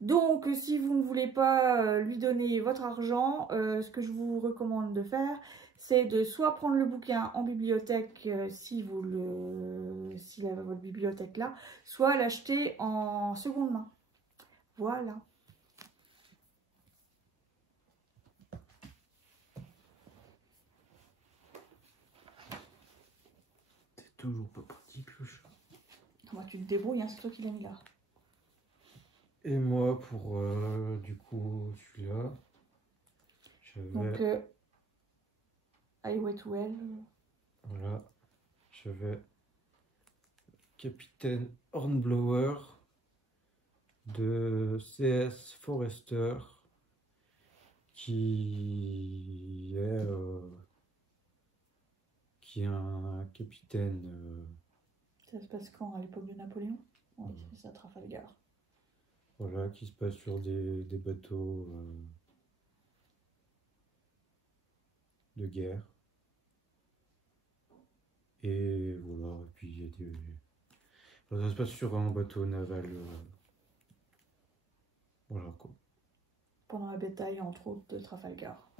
Donc si vous ne voulez pas lui donner votre argent, ce que je vous recommande de faire, c'est de soit prendre le bouquin en bibliothèque si votre bibliothèque là, soit l'acheter en seconde main. Voilà. C'est toujours pas pratique le chat. Moi tu te débrouilles, hein, c'est toi qui l'as mis là. Et moi pour du coup celui-là, donc I Wait Well. Voilà, j'avais Capitaine Hornblower de C.S. Forester, qui est un capitaine. Ça se passe quand? À l'époque de Napoléon? Oui, c'est ça, Trafalgar. Voilà, qui se passe sur des bateaux de guerre. Et voilà, et puis il y a des... Enfin, ça se passe sur un bateau naval. Voilà quoi. Pendant la bataille, entre autres, de Trafalgar.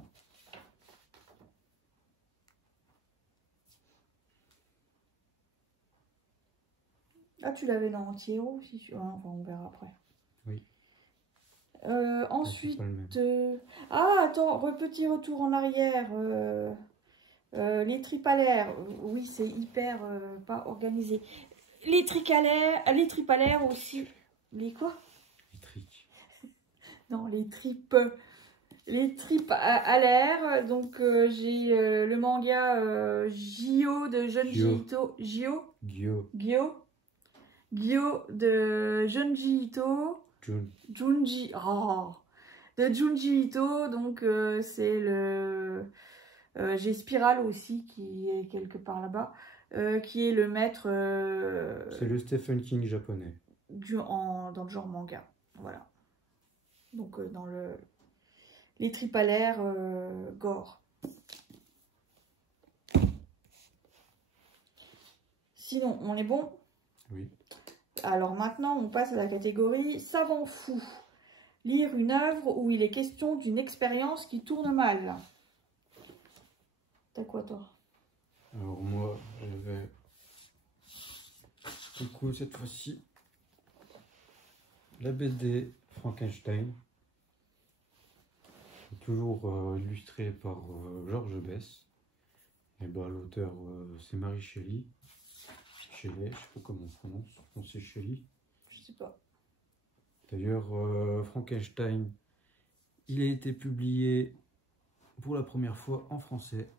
Ah, tu l'avais dans Anti-Héros aussi, enfin, on verra après. Oui. Ensuite... Ah, attends, petit retour en arrière. Les tripalaires. Oui, c'est hyper pas organisé. Les tripalaires aussi. Les quoi? Les triques. Non, les tripes. Les tripes à l'air. Donc, j'ai le manga Gyo de Junji Ito. Gyo de Junji Ito. Junji. Oh, de Junji Ito. Donc c'est le... j'ai Spiral aussi qui est quelque part là-bas. Qui est le maître... c'est le Stephen King japonais. Dans le genre manga. Voilà. Donc dans les tripalaires gore. Sinon, on est bon? Oui. Alors maintenant, on passe à la catégorie savant fou. Lire une œuvre où il est question d'une expérience qui tourne mal. T'as quoi, toi? Alors moi, j'avais... Du coup, cette fois-ci, la BD Frankenstein. Toujours illustré par Georges Besse. Et bah, l'auteur, c'est Mary Shelley. Shelley, je sais pas comment on prononce. Non, c'est Shelley. Je sais pas. D'ailleurs, Frankenstein, il a été publié pour la première fois en français.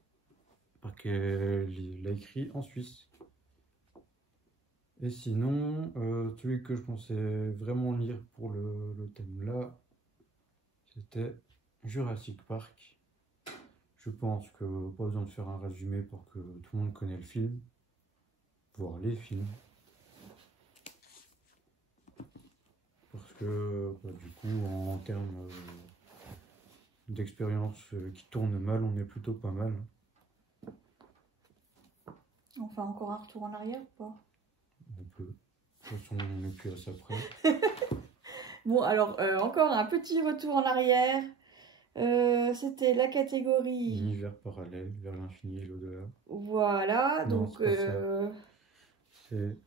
Parce qu'il l'a écrit en Suisse. Et sinon, celui que je pensais vraiment lire pour le thème là, c'était Jurassic Park. Je pense que pas besoin de faire un résumé pour que tout le monde connaisse le film, voire les films. Parce que du coup, en termes d'expérience qui tourne mal, on est plutôt pas mal. On fait encore un retour en arrière ou pas? On peut. De toute façon, on n'est plus à ça près. Bon, alors, encore un petit retour en arrière. C'était la catégorie... Univers parallèle, vers l'infini et l'au-delà. Voilà, non, donc... c'est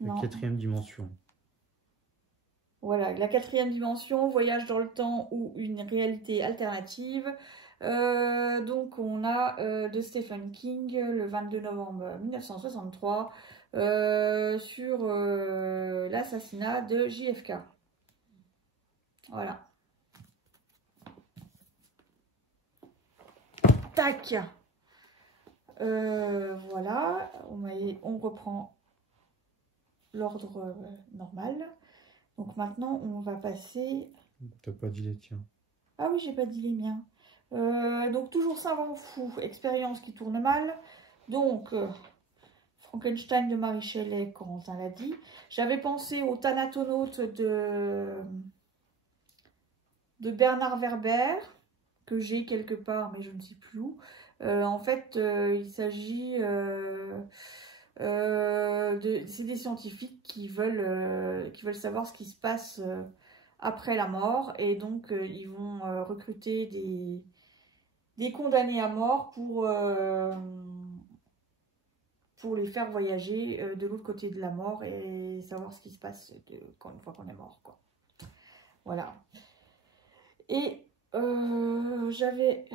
la 4e dimension. Voilà, la 4e dimension, voyage dans le temps ou une réalité alternative. Donc on a de Stephen King le 22 novembre 1963 sur l'assassinat de JFK. Voilà. Tac. Voilà, on reprend l'ordre normal. Donc maintenant, on va passer... T'as pas dit les tiens. Ah oui, j'ai pas dit les miens. Donc toujours savant fou, expérience qui tourne mal. Donc, Frankenstein de Mary Shelley, Corentin l'a dit. J'avais pensé au Thanatonautes de Bernard Werber, que j'ai quelque part, mais je ne sais plus où. En fait, il s'agit... c'est des scientifiques qui veulent savoir ce qui se passe après la mort, et donc ils vont recruter des condamnés à mort pour les faire voyager de l'autre côté de la mort et savoir ce qui se passe une fois qu'on est mort, quoi. Voilà. Et j'avais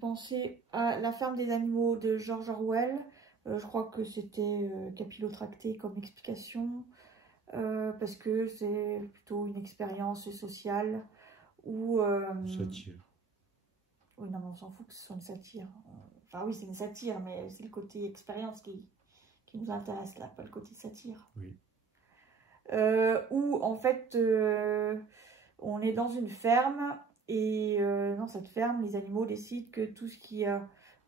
pensé à La ferme des animaux de George Orwell. Je crois que c'était capillotracté comme explication, parce que c'est plutôt une expérience sociale où... satire. Oui, non, mais on s'en fout que ce soit une satire. Enfin oui, c'est une satire, mais c'est le côté expérience qui nous intéresse là, pas le côté satire. Oui. Où en fait, on est dans une ferme. Et dans cette ferme, les animaux décident que tout ce qui a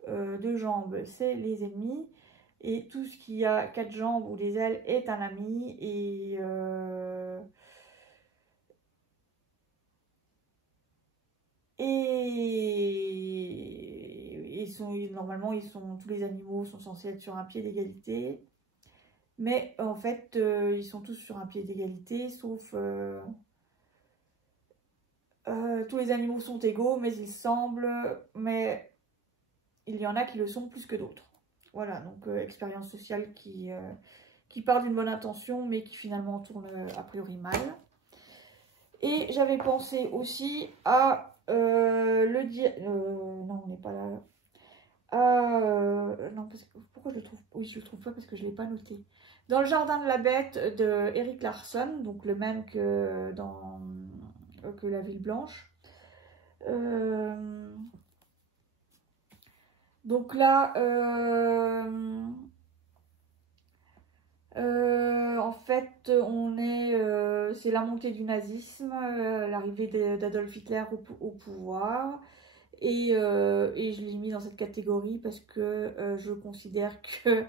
2 jambes, c'est les ennemis. Et tout ce qui a 4 jambes ou des ailes est un ami. Et normalement, tous les animaux sont censés être sur un pied d'égalité. Mais en fait, ils sont tous sur un pied d'égalité, sauf... tous les animaux sont égaux, mais mais il y en a qui le sont plus que d'autres. Voilà, donc expérience sociale qui part d'une bonne intention, mais qui finalement tourne a priori mal. Et j'avais pensé aussi à non, on n'est pas là. Non, pourquoi je le trouve... Oui, je le trouve pas parce que je l'ai pas noté. Dans le jardin de la bête de Erik Larson, donc le même que dans La Ville Blanche. Donc là, En fait, c'est la montée du nazisme, l'arrivée d'Adolf Hitler au pouvoir. Et je l'ai mis dans cette catégorie parce que je considère que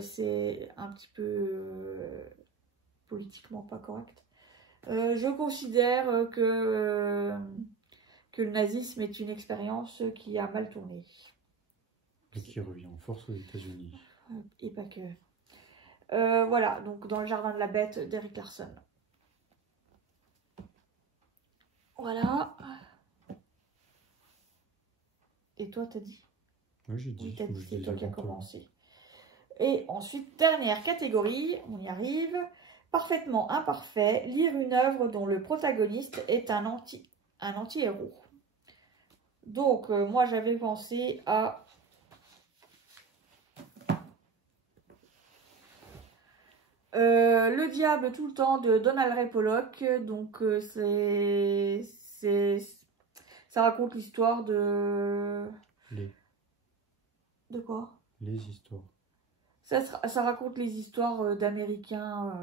c'est un petit peu politiquement pas correct. Je considère que le nazisme est une expérience qui a mal tourné. Et qui revient en force aux États-Unis. Et pas que. Voilà, donc dans le jardin de la bête d'Eric Larson. Voilà. Et toi, t'as dit? Oui, j'ai dit. Oui, t'as dit, c'est toi qui as commencé. Et ensuite, dernière catégorie, on y arrive. Parfaitement imparfait, lire une œuvre dont le protagoniste est un anti-héros. Donc, moi, j'avais pensé à Le diable tout le temps de Donald Ray Pollock. Donc, ça raconte l'histoire de... De quoi? Les histoires. Ça raconte les histoires d'Américains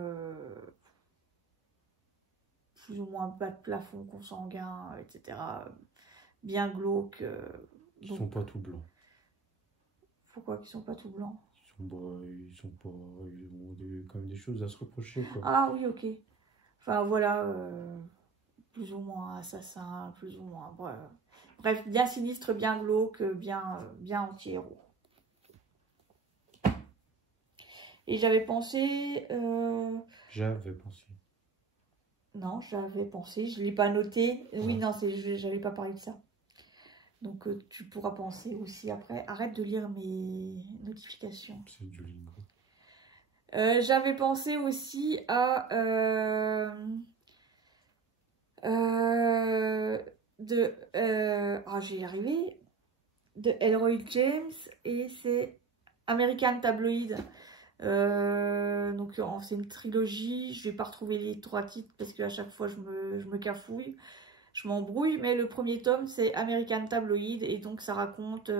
plus ou moins bas de plafond, consanguins, etc. Bien glauques. Ils sont pas tout blancs. Pourquoi qu'ils sont pas tout blancs? Ils ont quand même des choses à se reprocher, quoi. Ah oui, ok. Enfin voilà, plus ou moins assassin, plus ou moins... Bref, bien sinistre, bien glauque, bien anti-héros. Et j'avais pensé... Non, j'avais pensé, je ne l'ai pas noté. Oui, non, j'avais pas parlé de ça. Donc tu pourras penser aussi après. Arrête de lire mes notifications. C'est du lingo. J'avais pensé aussi à... je vais y arriver. De Elroy James, et c'est American Tabloid. Donc c'est une trilogie. Je vais pas retrouver les 3 titres parce qu'à chaque fois je me cafouille, je m'embrouille, mais le premier tome c'est American Tabloid, et donc ça raconte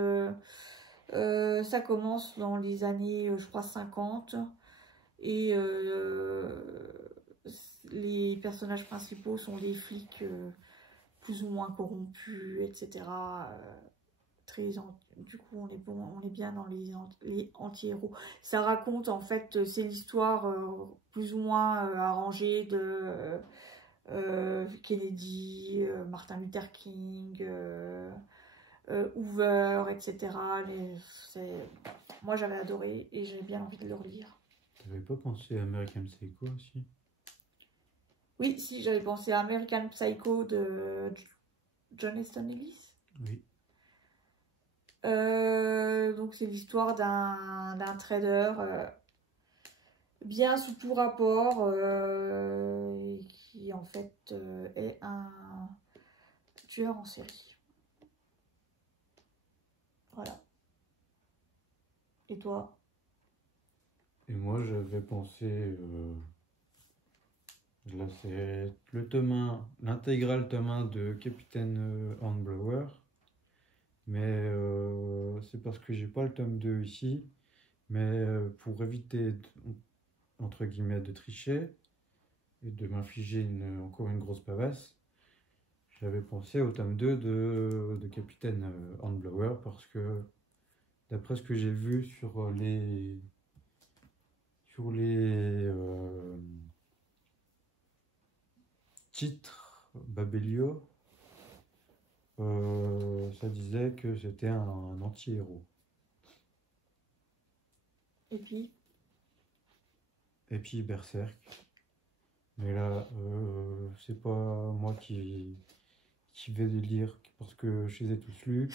ça commence dans les années je crois 50, et les personnages principaux sont des flics plus ou moins corrompus, etc. Du coup on est bien dans les anti-héros. Ça raconte en fait, c'est l'histoire plus ou moins arrangée de Kennedy, Martin Luther King, Hoover, etc. Moi j'avais adoré et j'avais bien envie de le relire. T'avais pas pensé à American Psycho aussi? Oui, si, j'avais pensé à American Psycho de John Huston Ellis. Oui. Donc c'est l'histoire d'un trader bien sous tout rapport, qui en fait est un tueur en série. Voilà. Et toi? Et moi j'avais pensé, là c'est le tome 1, l'intégrale tome 1 de Capitaine Hornblower. Mais c'est parce que j'ai pas le tome 2 ici. Mais pour éviter, entre guillemets, de tricher et de m'infliger encore une grosse pavasse, j'avais pensé au tome 2 de Capitaine Hornblower, parce que d'après ce que j'ai vu sur les titres Babelio, ça disait que c'était un anti-héros. Et puis Berserk. Mais là, c'est pas moi qui vais les lire parce que je les ai tous lus.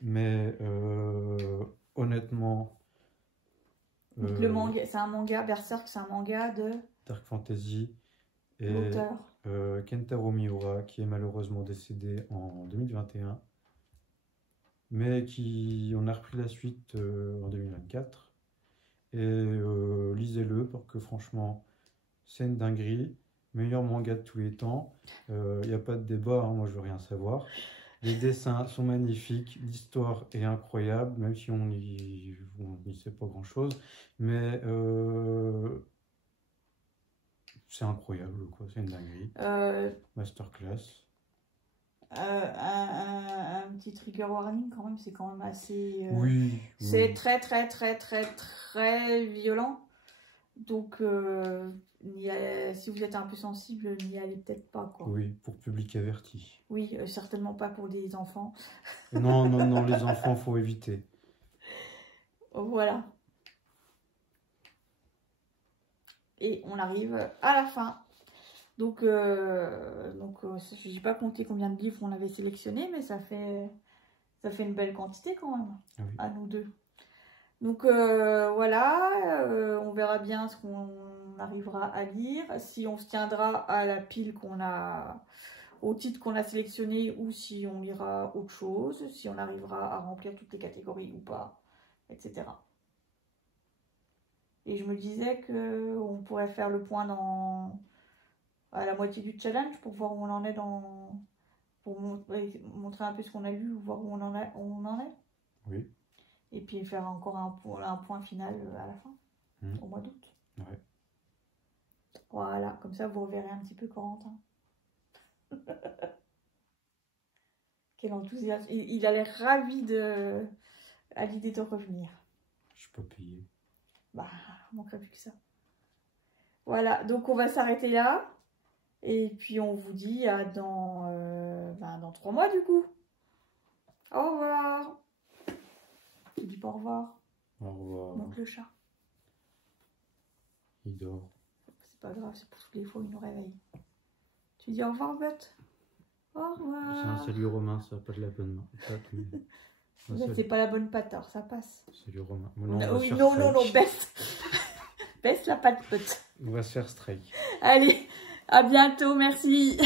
Mais honnêtement... Donc le manga, c'est un manga, Berserk, c'est un manga de... Dark Fantasy. Et l'auteur Kentaro Miura, qui est malheureusement décédé en 2021. Mais on a repris la suite en 2024. Et lisez-le, parce que franchement, c'est une dinguerie. Meilleur manga de tous les temps. Il n'y a pas de débat, hein, moi je veux rien savoir. Les dessins sont magnifiques, l'histoire est incroyable, même si on n'y sait pas grand-chose. Mais c'est incroyable, quoi. C'est une dinguerie. Masterclass. Un petit trigger warning quand même, c'est quand même assez... oui. C'est très violent. Donc, si vous êtes un peu sensible, n'y allez peut-être pas, quoi. Oui, pour public averti. Oui, certainement pas pour des enfants. Non, les enfants, faut éviter. Voilà. Et on arrive à la fin. Donc je n'ai pas compté combien de livres on avait sélectionné, mais ça fait une belle quantité quand même, oui. À nous deux. Donc voilà, on verra bien ce qu'on arrivera à lire, si on se tiendra à la pile au titre qu'on a sélectionné, ou si on lira autre chose, si on arrivera à remplir toutes les catégories ou pas, etc. Et je me disais qu'on pourrait faire le point à la moitié du challenge pour voir où on en est pour montrer un peu ce qu'on a lu, voir où on en est. Oui. Et puis faire encore un point final à la fin, au mois d'août. Ouais. Voilà, comme ça vous reverrez un petit peu Corentin. Quel enthousiasme. Il a l'air ravi à l'idée de revenir. Je suis pas payé. Bah, il manquerait plus que ça. Voilà, donc on va s'arrêter là. Et puis on vous dit à dans 3 mois du coup. Au revoir. Tu dis pas au revoir. Au revoir. Monte le chat. Il dort. C'est pas grave, c'est pour toutes les fois il nous réveille. Tu dis au revoir, Beth. Au revoir. C'est un salut romain, ça, pas de la bonne main. C'est pas la bonne patte, alors ça passe. Salut romain. Non, baisse. Baisse la patte, Beth. On va se faire strike. Allez, à bientôt, merci.